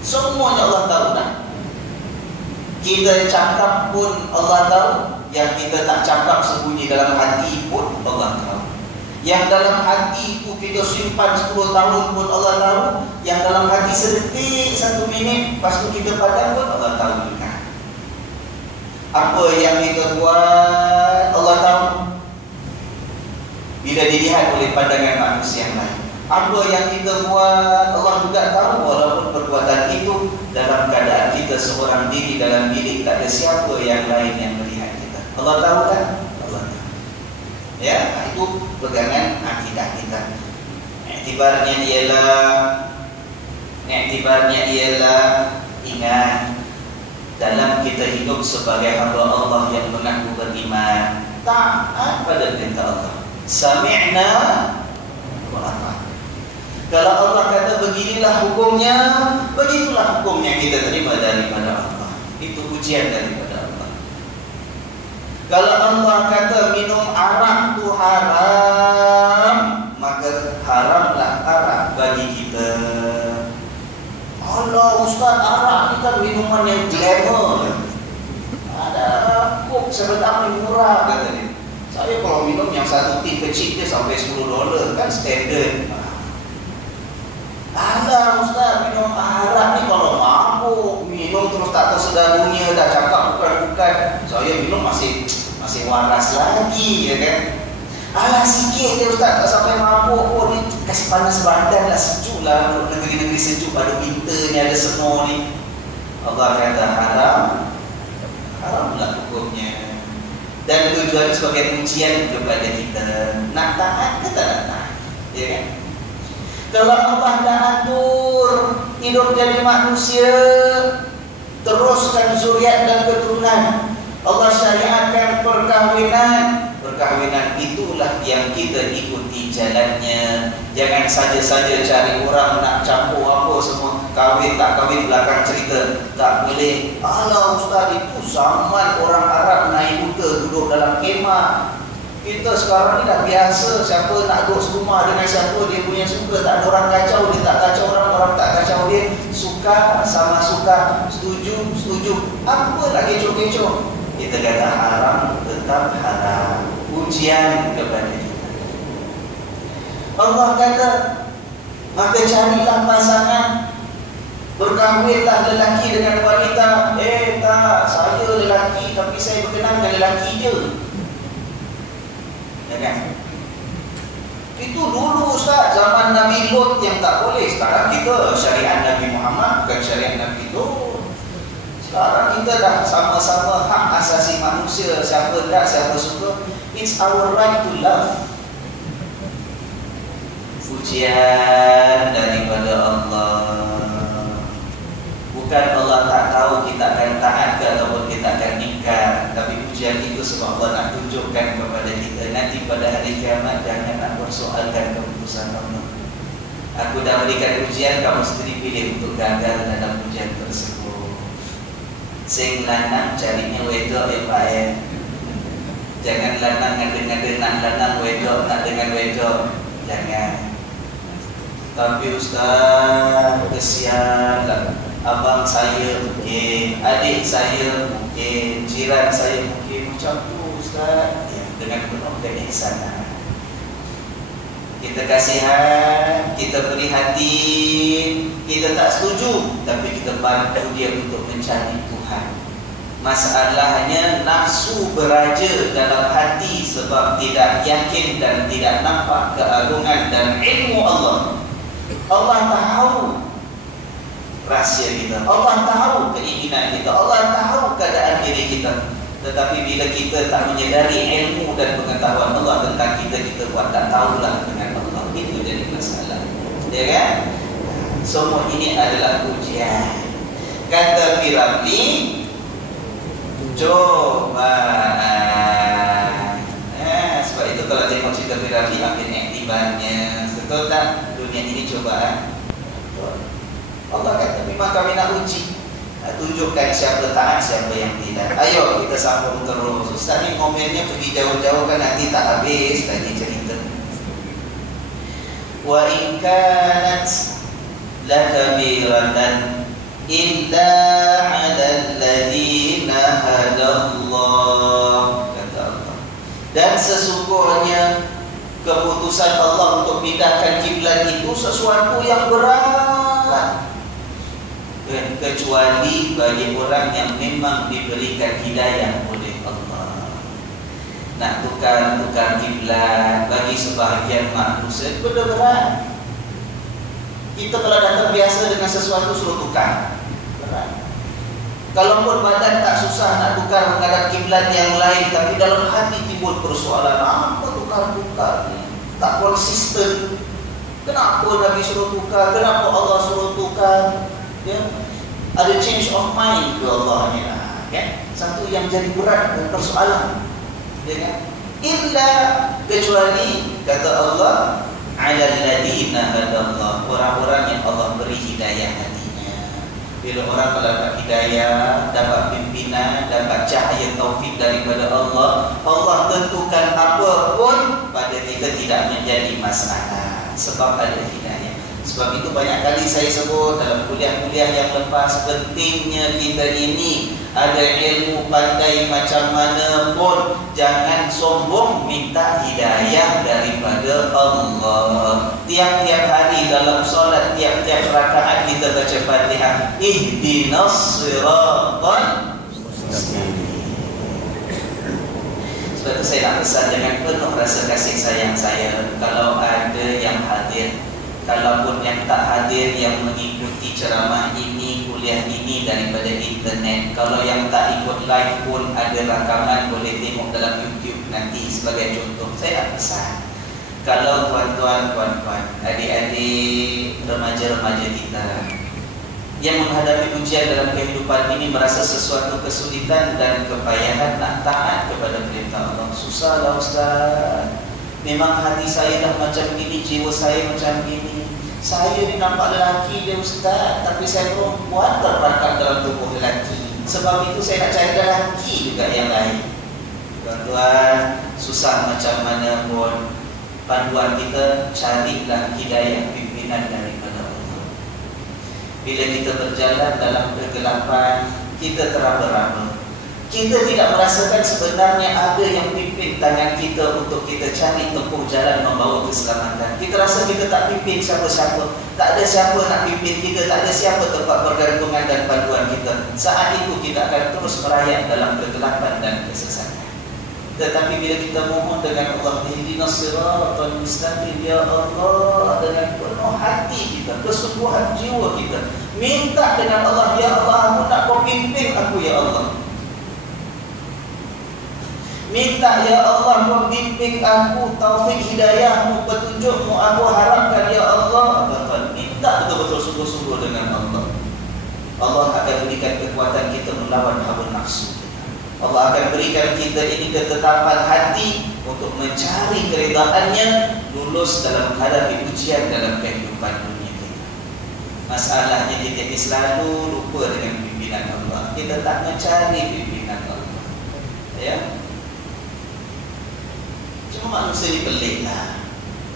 Semuanya Allah tahu dah. Kita cakap pun Allah tahu, yang kita tak cakap sembunyi dalam hati pun Allah tahu. Yang dalam hati itu kita simpan 10 tahun pun Allah tahu. Yang dalam hati sedetik, 1 minit, lepas tu kita padam pun Allah tahu juga. Apa yang kita buat Allah tahu, bila dilihat oleh pandangan manusia yang lain. Apa yang kita buat Allah juga tahu, walaupun perbuatan itu dalam keadaan kita seorang diri dalam bilik, tak ada siapa yang lain yang melihat kita. Allah tahu kan? Allah tahu. Ya, itu pegangan akidah kita. Iktibarnya ialah ingat, dalam kita hidup sebagai hamba Allah yang mengaku beriman, taat pada perintah Allah. Sami'na wa ata'na. Kalau Allah kata beginilah hukumnya, begitulah hukumnya, kita terima daripada Allah. Itu ujian daripada Allah. Kalau Allah kata minum arak itu haram, maka haramlah arak bagi kita. Allah, Ustaz, arak ni kan minuman yang glamour, ada kok sebenarnya murah, kata dia. Saya kalau minum yang satu tip kecil dia sampai $10 kan standard. Ada Ustaz, minum arak ni kalau mabuk, minum terus tak tahu sedar dunia, dah cakap bukan-bukan. Saya minum masih waras lagi, ya kan? Alah sikit je Ustaz, tak sampai mabuk pun ni. Kasih panas badan lah, sejuk lah. Negeri-negeri sejuk, ada winter ni, ada snow ni. Allah kata haramlah hukumnya. Dan tujuannya sebagai ujian kepada kita. Nak taat ke tak nak taat? Ya kan? Kalau Allah dah atur hidup jadi manusia, teruskan zuriat dan keturunan, Allah syariatkan perkahwinan. Perkahwinan itulah yang kita ikuti jalannya. Jangan saja-saja cari orang nak campur apa semua. Kahwin tak kahwin belakang cerita, tak boleh. Alah Ustaz, itu zaman orang Arab naik kuda duduk dalam kemah. Kita sekarang ni dah biasa, siapa nak duduk serumah dengan siapa dia punya suka. Tak ada orang kacau, dia tak kacau orang, orang tak kacau dia. Suka sama suka, setuju. Apa lagi kecoh-kecoh? Kita kata haram, tetap haram. Ujian kepada kita. Allah kata, maka carilah pasangan, berkahwinlah lelaki dengan wanita. Tak, saya lelaki tapi saya berkenan dengan lelaki je. Ya kan? Itu dulu Ustaz, zaman Nabi Lut yang tak boleh. Sekarang kita syariat Nabi Muhammad, bukan syariat Nabi Lut. Sekarang kita dah sama-sama hak asasi manusia. Siapa tak, siapa suka, it's our right to love. Ujian daripada Allah. Bukan Allah tak tahu kita akan taat ke Aku dah berikan ujian, kamu sendiri pilih untuk gagal dalam ujian tersebut. Sing lanang carinya wedok ya Pak ya. Jangan lanang ngade-ngade nak lanang wedok, nak dengan wedok. Jangan. Tapi Ustaz, kesian lah. Abang saya mungkin, adik saya mungkin, jiran saya mungkin macam tu Ustaz ya, dengan penuh keihsanan. Kita kasihan, kita prihatin, kita tak setuju, tapi kita bantu dia untuk mencari Tuhan. Masalahnya nafsu beraja dalam hati sebab tidak yakin dan tidak nampak keagungan dan ilmu Allah. Allah tahu rahsia kita, Allah tahu keinginan kita, Allah tahu keadaan diri kita. Tetapi bila kita tak menyedari ilmu dan pengetahuan Allah tentang kita, kita buat tak tahulah dengan Allah. Itu jadi masalah. Ya kan? Semua ini adalah ujian. Kata Piramli, cobaan. Sebab itu kalau tengok cerita Piramli, ambil iktibarnya. Betul tak? Dunia ini cobaan. Allah kata memang kami nak uji, tunjukkan siapa taat, siapa yang tidak. Ayo kita sambung terus. Ustaz ni komennya pergi jauh-jauh kan nanti tak habis lagi cerita. Wa in kanat lakabiratan illa 'alal ladina hadallah, kata Allah. Dan sesungguhnya keputusan Allah untuk pindahkan kiblat itu sesuatu yang berat, kecuali bagi orang yang memang diberikan hidayah oleh Allah. Nak tukar kiblat bagi sebahagian manusia berat. Kita kalau dah terbiasa dengan sesuatu suruh tukar, berat. Kalaupun badan tak susah nak tukar menghadap kiblat yang lain, tapi dalam hati timbul persoalan, apa tukar-tukar ni? Tak konsisten. Kenapa Nabi suruh tukar? Kenapa Allah suruh tukar? Ya, ada change of mind ke Allah ni lah, kan? Satu yang jadi berat dan persoalan, ya kan? Illa, kecuali kata Allah, 'alal ladina hadallah, orang-orang yang Allah beri hidayah hatinya. Bila orang dapat hidayah, dapat pimpinan, dapat cahaya taufik daripada Allah, Allah tentukan apa pun pada kita tidak menjadi masalah sebab ada hidayah. Sebab itu banyak kali saya sebut dalam kuliah-kuliah yang lepas, pentingnya kita ini ada ilmu pandai macam mana pun, jangan sombong minta hidayah daripada Allah. Tiap-tiap hari dalam solat, tiap-tiap rakaat kita baca Fatihah, ihdinas siratal mustaqim. Sebab itu saya nak pesan dengan penuh rasa kasih sayang saya, kalau ada yang hadir, kalaupun yang tak hadir, yang mengikuti ceramah ini, kuliah ini daripada internet, kalau yang tak ikut live pun ada rakaman, boleh tengok dalam YouTube nanti sebagai contoh. Saya nak pesan, kalau tuan-tuan, puan-puan, adik-adik, remaja-remaja kita yang menghadapi ujian dalam kehidupan ini, merasa sesuatu kesulitan dan kepayahan nak taat kepada perintah Allah, susahlah Ustaz. Memang hati saya dah macam ini, jiwa saya macam ini. Saya ni nampak lelaki dia Ustaz, tapi saya perempuan terperangkap dalam tubuh lelaki. Sebab itu saya nak cari lelaki juga yang lain. Tuan-tuan, susah macam mana pun, panduan kita, carilah hidayah pimpinan daripada Allah. Bila kita berjalan dalam kegelapan, kita teraba-raba, kita tidak merasakan sebenarnya ada yang pimpin tangan kita untuk kita cari tempuh jalan membawa keselamatan. Kita rasa kita tak pimpin siapa-siapa, tak ada siapa nak pimpin kita, tak ada siapa tempat pergantungan dan panduan kita. Saat itu kita akan terus merayap dalam kegelapan dan kesesatan. Tetapi bila kita mohon dengan Allah, ihdinas siratal mustaqim, ya Allah, dengan penuh hati kita, kesungguhan jiwa kita, minta dengan Allah, ya Allah, aku nak kau pimpin aku, ya Allah. Minta, ya Allah, kau bimbing aku, taufik hidayahmu, petunjukmu, aku harapkan, ya Allah. Minta betul-betul sungguh-sungguh dengan Allah. Allah akan berikan kekuatan kita melawan hawa nafsu. Allah akan berikan kita ini ketetapan hati untuk mencari keredaannya, lulus dalam menghadapi ujian dalam kehidupan. kehidupan dunia kita. Masalahnya kita ini selalu lupa dengan pimpinan Allah. Kita tak mencari pimpinan Allah. Ya. Cuma manusia ini pelik lah.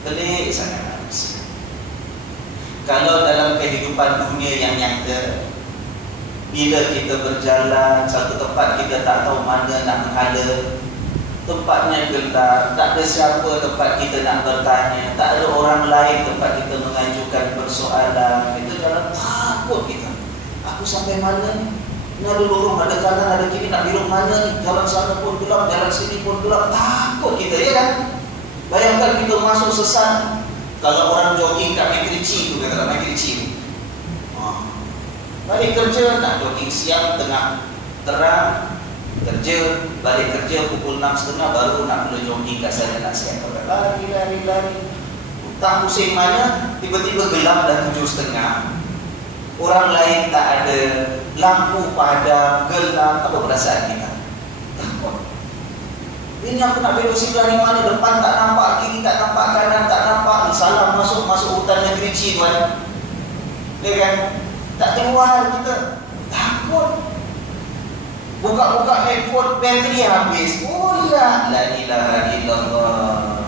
Pelik sangat manusia. Kalau dalam kehidupan dunia yang nyata, bila kita berjalan satu tempat kita tak tahu mana nak menghala, tempatnya gelap, tak ada siapa tempat kita nak bertanya, tak ada orang lain tempat kita mengajukan persoalan, kita jalan takut kita. Aku sampai mana ni? Ini ada lorong, ada kanan, ada kiri, nak belok mana ni? Jalan sana pun gelap, jalan sini pun gelap, takut kita, ya kan? Bayangkan kita masuk sesat. Kalau orang jogging kat McRitchie tu, kata McRitchie, balik kerja nak jogging siang tengah terang, kerja, balik kerja pukul 6.30 baru nak mula jogging kat sana nak siang. Lari. Tak pusing mana, tiba-tiba gelap dah 7.30. Orang lain tak ada, lampu padam, gelap, apa perasaan kita? Ini aku nak belok sebelah ni mana, depan tak nampak, kiri tak nampak, kanan tak nampak, salah masuk hutan negeri Ciduan. Ya kan? Tak keluar kita. Takut. Buka-buka handphone, bateri habis. Oh la ilaha illallah.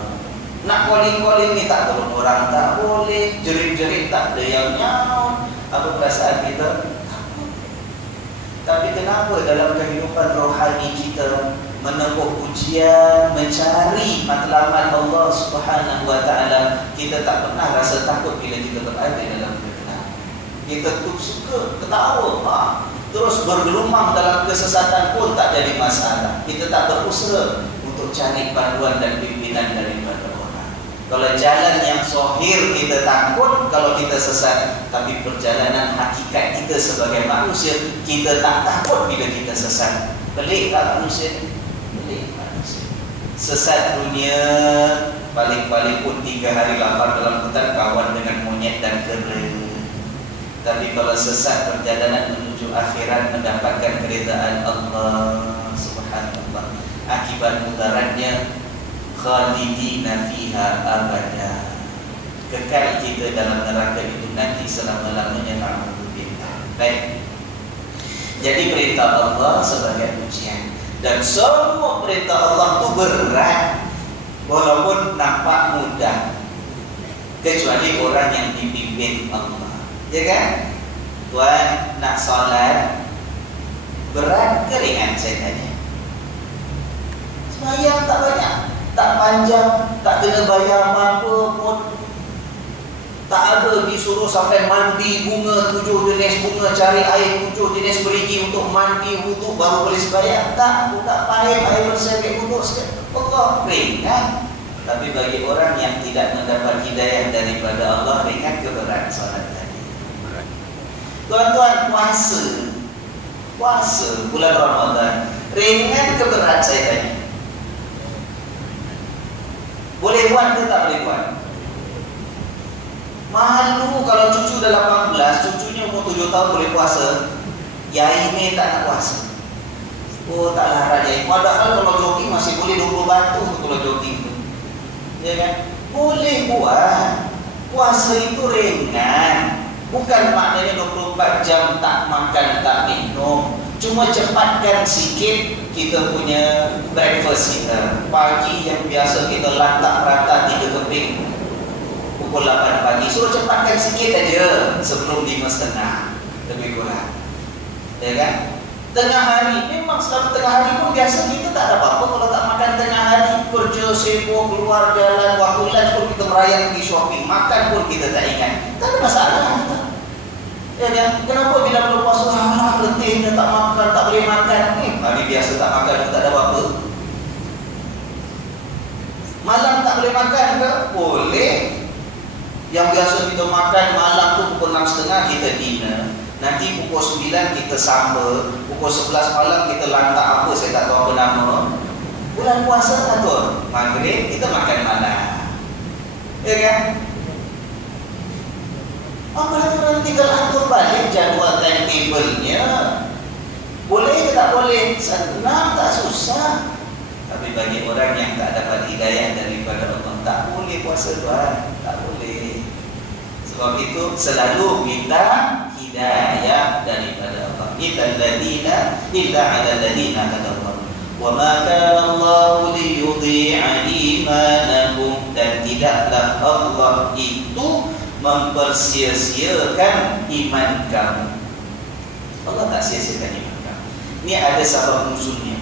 Nak calling ni tak tolong orang, tak boleh. Jerit-jerit tak ada yang nyaut. Apa perasaan kita? Takut. Tapi kenapa dalam kehidupan rohani kita menempuh ujian, mencari matlamat Allah Subhanahu wa taala, kita tak pernah rasa takut bila kita berada dalam kegelapan. Kita tuh suka ketawa, terus bergelumang dalam kesesatan pun tak jadi masalah. Kita tak berusaha untuk cari panduan dan pimpinan daripada orang. Kalau jalan yang zahir kita takut kalau kita sesat, tapi perjalanan hakikat kita sebagai manusia, kita tak takut bila kita sesat. Pelik tak manusia? Sesat dunia paling-paling pun 3 hari lapar dalam hutan kawan dengan monyet dan kera. Tapi kalau sesat perjalanan menuju akhirat mendapatkan keridaan Allah Subhanallah, akibat mudaratnya khalidina fiha abada, kekal kita dalam neraka itu nanti selama-lamanya. Na'udzubillah. Baik. Jadi perintah Allah sebagai ujian. Dan semua perintah Allah itu berat, walaupun nampak mudah, kecuali orang yang dipimpin Allah. Ya kan? Tuan nak solat, berat ke ringan saya tanya? Sembahyang tak banyak, tak panjang, tak kena bayar apa-apa pun. Tak ada disuruh sampai mandi bunga 7 jenis bunga, cari air 7 jenis perigi untuk mandi wudu baru boleh sembahyang. Tak, buka paip, air bersih, wudu sikit. Allah ringan. Tapi bagi orang yang tidak mendapat hidayah daripada Allah, ringan ke berat solat tadi? Berat. Tuan-tuan, puasa bulan Ramadan, ringan ke berat saya tanya? Boleh buat ke tak boleh buat? Malu kalau cucu dah 18, cucunya umur 7 tahun boleh puasa. Yai ni tak nak puasa. Oh, tak larat yai. Padahal kalau jogging masih boleh 20 batu tu kalau jogging tu. Ya kan? Boleh buat. Puasa itu ringan. Bukan maknanya 24 jam tak makan, tak minum. Cuma cepatkan sikit kita punya breakfast kita. Pagi yang biasa kita lantak rata 3 keping pukul 8 pagi, suruh cepatkan sikit aja sebelum 5.30 lebih kurang. Ya kan? Tengah hari, memang selalu tengah hari pun biasa kita tak ada apa-apa kalau tak makan tengah hari. Kerja, sibuk, keluar jalan, waktu lunch pun kita merayap pergi shopping, makan pun kita tak ingat. Tak ada masalah kita. Ya kan? Kenapa bila belum puasa, letihnya tak makan, tak boleh makan. Hari biasa tak makan, tak ada apa-apa. Malam tak boleh makan ke? Boleh. Yang biasa kita makan malam tu pukul 6.30 kita dinner. Nanti pukul 9 kita samba. Pukul 11 malam kita lantak apa, saya tak tahu apa nama. Bulan puasa atur maghrib kita makan malam. Ya kan? Orang tinggal atur balik jadual timetable-nya. Boleh ke tak boleh? Senang, tak susah. Tapi bagi orang yang tak dapat hidayah daripada Allah, tak boleh puasa tuan, tak boleh. Sebab itu selalu minta hidayah daripada Allah. Innal ladina illa 'alal ladina hadallahu. Wa ma kana Allahu liyudhi'a imanakum, dan tidaklah Allah itu mempersia-siakan iman kamu. Allah tak sia-siakan iman kamu. Ini ada sabab nuzulnya.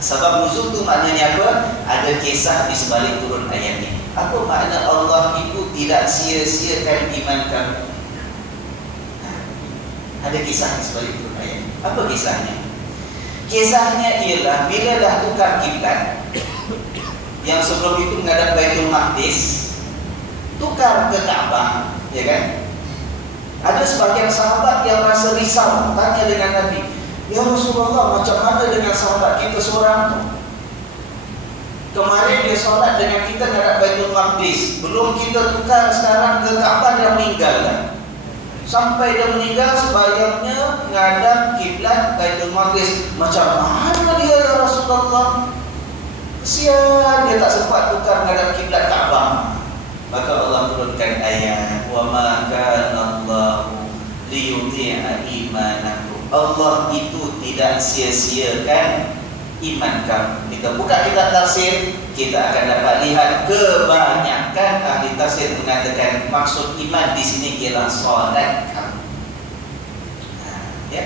Sabab nuzul itu maknanya apa? Ada kisah di sebalik turun ayat ini. Apa makna Allah itu tidak sia-siakan iman kamu? Ada kisah di sebalik turun ayat ini. Apa kisahnya? Kisahnya ialah bila dah tukar kiblat, yang sebelum itu menghadap Baitul Maqdis, tukar ke Kaabah, ya kan? Ada sebagian sahabat yang rasa risau, tanya dengan Nabi, "Ya Rasulullah, macam mana dengan sahabat kita seorang tu? Kemarin dia solat dengan kita menghadap Baitul Maqdis, belum kita tukar sekarang ke Kaabah, dah meninggal dah. Sampai dia meninggal sembahyangnya menghadap kiblat Baitul Maqdis. Macam mana dia ya Rasulullah? Kesian dia tak sempat tukar menghadap kiblat Kaabah." Maka Allah turunkan ayat, "Wa ma kana Allahu liyudhi'a imanakum." Allah itu tidak sia-siakan iman kamu. Kita buka kitab tafsir, kita akan dapat lihat kebanyakan ahli tafsir mengatakan maksud iman di sini ialah solat kamu. Ya.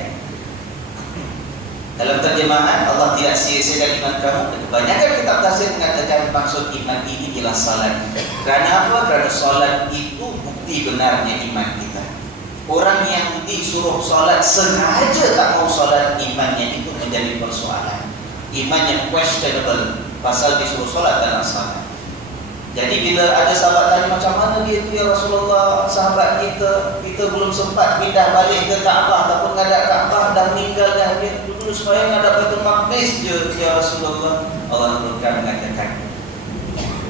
Dalam terjemahan Allah tidak sia-siakan iman kamu. Kebanyakan kitab tafsir mengatakan maksud iman ini ialah salat. Kerana apa? Kerana solat itu bukti benarnya iman kita. Orang yang disuruh solat sengaja tak mau solat, imannya itu menjadi persoalan. Iman yang questionable, pasal disuruh solat dan salat. Jadi bila ada sahabat tanya macam mana dia tu ya Rasulullah, sahabat kita belum sempat pindah balik ke Kaabah ataupun ngadap Kaabah, dah meninggal dah, dia dulu supaya ngadap Baitul Maqdis je ya Rasulullah. Allah turunkan mengatakan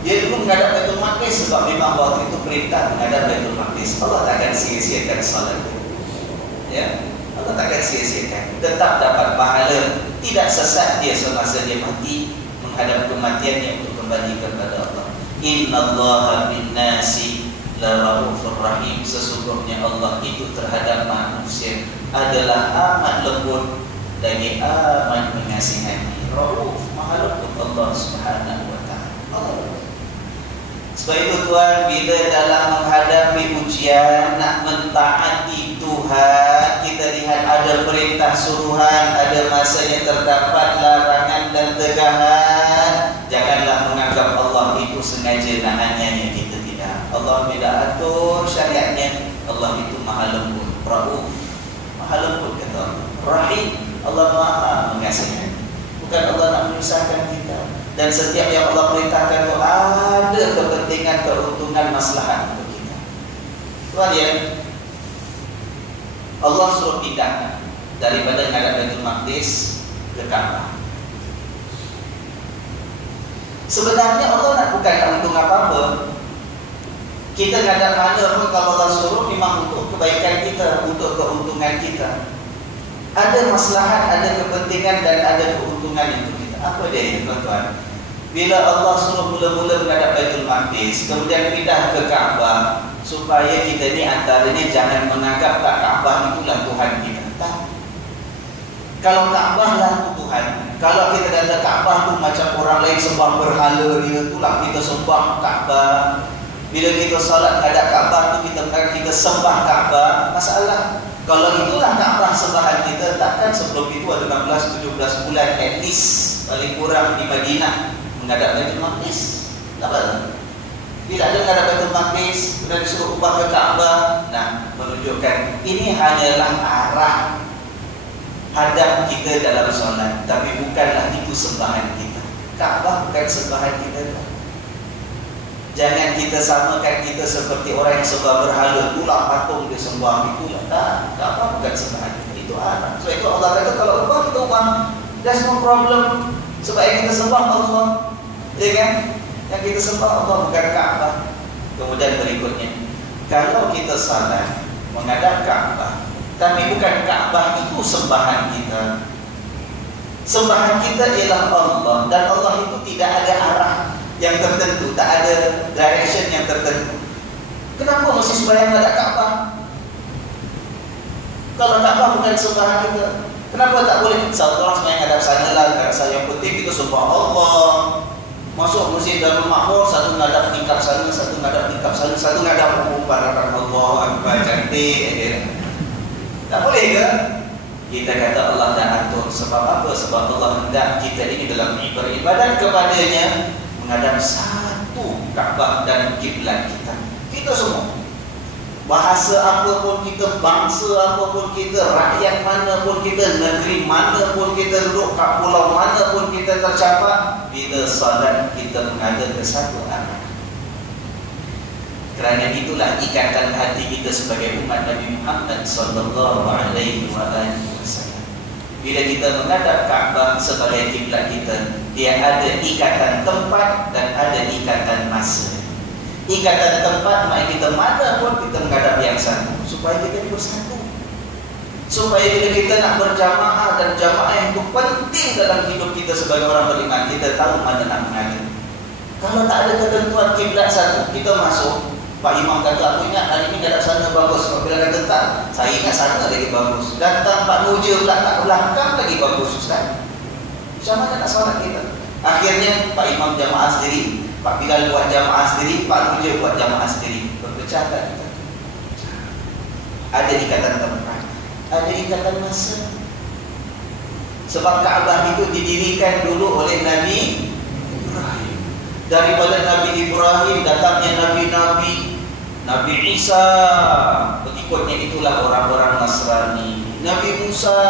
dia dulu menghadap Baitul Maqdis sebab memang waktu itu perintah menghadap Baitul Maqdis. Allah takkan sia-siakan salat. Ya, Allah takkan sia-siakan. Tetap dapat pahala, tidak sesat dia semasa dia mati, menghadap kematiannya untuk kembali kepada Allah. Innallaha bin-nasi la raufur rahim. Sesungguhnya Allah itu terhadap manusia adalah amat lembut dan amat mengasihani. Rauf, maha lembut Allah Subhanahu wa taala. Allah. Sebab itu tuan, bila dalam menghadapi ujian nak mentaati Tuhan, kita lihat ada perintah suruhan, ada masanya terdapat larangan dan tegangan. Janganlah menganggap Allah itu sengaja nak aniaya kita, tidak. Allah bila atur syariatnya, Allah itu maha lembut, Rauf, maha lembut kata Allah. Rahim, Allah maha mengasihani. Bukan Allah nak menyusahkan kita. Dan setiap yang Allah perintahkan itu ada kepentingan, keuntungan, maslahat untuk kita. Tuan ya, Allah suruh pindah daripada menghadap Baitul Maqdis ke Kaabah. Sebenarnya Allah nak bukan nak untung apa-apa. Kita menghadap mana pun kalau Allah suruh memang untuk kebaikan kita, untuk keuntungan kita. Ada maslahat, ada kepentingan dan ada keuntungan untuk kita. Apa dia ya tuan-tuan? Bila Allah suruh mula-mula menghadap Baitul Maqdis, kemudian pindah ke Kaabah, supaya kita ni antaranya jangan menganggap Kaabah itulah Tuhan kita. Tak. Kalau Kaabah lah Tuhan, kalau kita kata Kaabah tu macam orang lain sembah berhala dia, itulah kita sembah Kaabah. Bila kita salat menghadap Kaabah tu kita sembah Kaabah, masalah. Kalau itulah Kaabah sembahan kita, takkan sebelum itu ada 16-17 bulan at least paling kurang di Madinah menghadap Baitul Maqdis. Apa? Bila ada menghadap Baitul Maqdis, sudah disuruh ubah ke Kaabah. Nah, menunjukkan ini hanyalah arah hadap kita dalam solat, tapi bukanlah itu sembahan kita. Kaabah bukan sembahan kita. Jangan kita samakan kita seperti orang yang sembah berhala, itulah patung dia sembah, itulah. Tak, Kaabah bukan sembahan kita, itu arah. So itu Allah kata kalau ubah kita ubah, there's no problem. Sebab yang kita sembah Allah, ya kan? Yang kita sembah Allah bukan Kaabah. Kemudian berikutnya, kalau kita salat menghadap Kaabah, tapi bukan Kaabah itu sembahan kita. Sembahan kita ialah Allah, dan Allah itu tidak ada arah yang tertentu, tak ada direction yang tertentu. Kenapa mesti sembahyang menghadap Kaabah? Kalau Kaabah bukan sembahan kita, kenapa tak boleh? Satu orang sembahyang menghadap sana lah, menghadap saya. Yang penting kita sembah Allah. Masuk masjid Darul Makmur, satu menghadap tingkap sana, satu menghadap tingkap sana, satu menghadap parakan Allah, Akbar, cantik. Tak boleh ke? Kita kata Allah dah atur. Sebab apa? Sebab Allah hendak kita ini dalam beribadat kepadanya menghadap satu Kaabah dan kiblat kita. Kita semua, bahasa apapun kita, bangsa apapun kita, rakyat mana pun kita, negeri mana pun kita duduk, kat pulau mana pun kita tercapai, bila salat kita menghadap ke satu arah. Kerana itulah ikatan hati kita sebagai umat Nabi Muhammad sallallahu alaihi wasallam. Bila kita menghadap Kaabah sebagai kiblat kita, dia ada ikatan tempat dan ada ikatan masa. Ikatan tempat maknanya kita mana pun kita menghadap yang satu, supaya kita bersatu. Supaya bila kita nak berjamaah, dan jamaah yang itu penting dalam hidup kita sebagai orang beriman, kita tahu mana nak menghadap. Kalau tak ada ketentuan kiblat satu, kita masuk, Pak Imam kata, aku ingat hari ini kat sana bagus. Bila kata tak, saya ingat sana lagi bagus. Datang Pak Muja pula tak belakang lagi bagus, Ustaz. Macam mana nak solat kita? Akhirnya Pak Imam jamaah sendiri, Pak Bilal buat jamaah sendiri, Pak Muja buat jamaah sendiri. Berpecah tak kita? Ada ikatan tempat, ada ikatan masa. Sebab Kaabah itu didirikan dulu oleh Nabi Ibrahim. Daripada Nabi Ibrahim datangnya Nabi-Nabi, Nabi Isa, berikutnya itulah orang-orang Nasrani. Nabi Musa,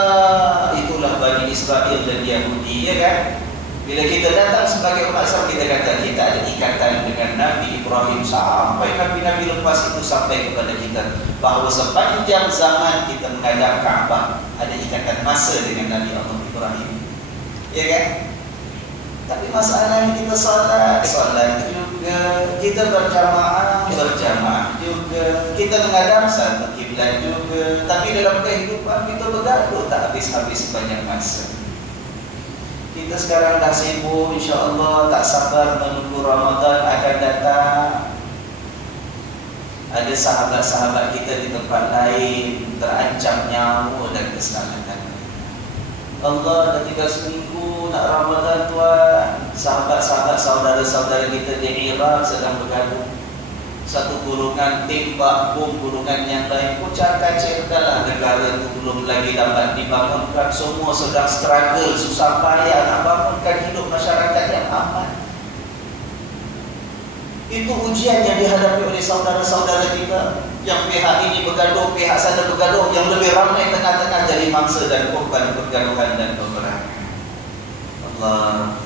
itulah Bani Israel dan Yahudi, ya kan? Bila kita datang sebagai umat Islam, kita kata kita ada ikatan dengan Nabi Ibrahim sampai Nabi-Nabi lepas itu sampai kepada kita, bahawa sepanjang zaman kita menghadap Kaabah ada ikatan masa dengan Nabi Allah Ibrahim, ya kan? Tapi masalahnya kita solat juga, kita berjamaah juga, kita menghadap satu kiblat juga. Tapi dalam kehidupan kita bergaduh tak habis-habis sepanjang masa. Kita sekarang dah sibuk, insya-Allah tak sabar menunggu Ramadan akan datang. Ada sahabat-sahabat kita di tempat lain terancam nyawa dan keselamatan. Allah dah tinggal seminggu nak Ramadan tuan. Sahabat-sahabat, saudara-saudara kita di Iraq sedang bergaduh. Satu golongan tembak bom, golongan yang lain pucat kacir. Dahlah negara itu belum lagi dapat dibangunkan. Semua sedang struggle, susah payah nak bangunkan hidup masyarakat yang aman. Itu ujian yang dihadapi oleh saudara-saudara kita. Yang pihak ini bergaduh, pihak sana bergaduh, yang lebih ramai tengah-tengah jadi mangsa dan korban pergaduhan dan peperangan. Allah,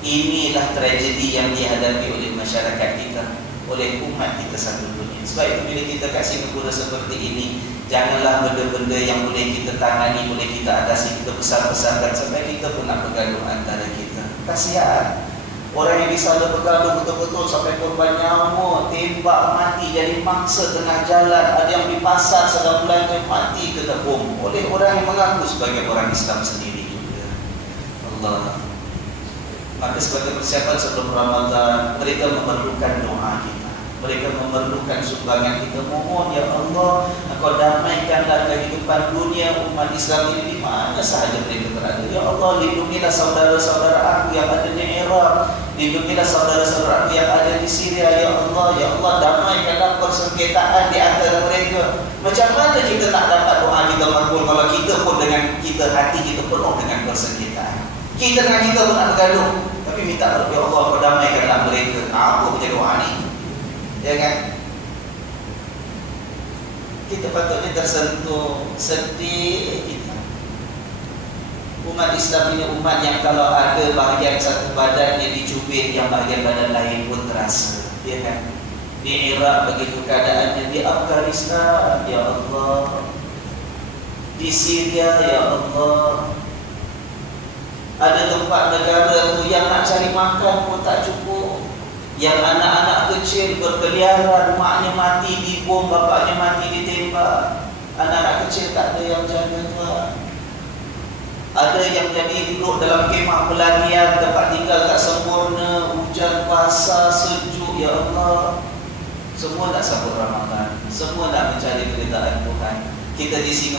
inilah tragedi yang dihadapi oleh masyarakat kita, oleh umat kita satu dunia. Sebab itu bila kita kasih negara seperti ini, janganlah benda-benda yang boleh kita tangani, boleh kita atasi, kita besar-besarkan sampai kita pun nak bergaduh antara kita. Kasihan orang yang di sana bergaduh betul-betul sampai korban nyawa, tembak mati, jadi mangsa tengah jalan. Ada yang di pasar sedang belanja mati kena bom oleh orang yang mengaku sebagai orang Islam sendiri juga. Allah. Maka sebagai persiapan sebelum Ramadan, mereka memerlukan doa kita, mereka memerlukan sumbangan kita. Mohon ya Allah, Engkau damaikanlah kehidupan dunia umat Islam ini di mana sahaja mereka berada. Ya Allah, lindungilah saudara-saudara aku yang ada di Iraq, lindungilah saudara-saudara aku yang ada di Syria. Ya Allah, ya Allah, damaikanlah persengketaan di antara mereka. Macam mana kita nak dapat doa kita makbul kalau kita pun dengan kita hati kita penuh dengan persengketaan? Kita dengan kita pun nak bergaduh, tapi minta ya Allah, Kau damaikanlah mereka. Apa macam doa ni? Ya kan? Kita patutnya tersentuh, sedih kita. Umat Islam ini umat yang kalau ada bahagian satu badan yang dicubit, yang bahagian badan lain pun terasa, ya kan? Di Iraq begitu keadaannya, di Afghanistan ya Allah, di Syria ya Allah. Ada tempat negara tu yang nak cari makan pun tak cukup, yang anak-anak kecil berkeliaran, maknya mati dibom, bapaknya mati ditembak. Anak-anak kecil tak ada yang jaga tuan. Ada yang jadi duduk dalam kemah pelarian, tempat tinggal tak sempurna, hujan, basah, sejuk, ya Allah. semua nak sambut Ramadan, semua nak mencari keridaan Tuhan. Kita di sini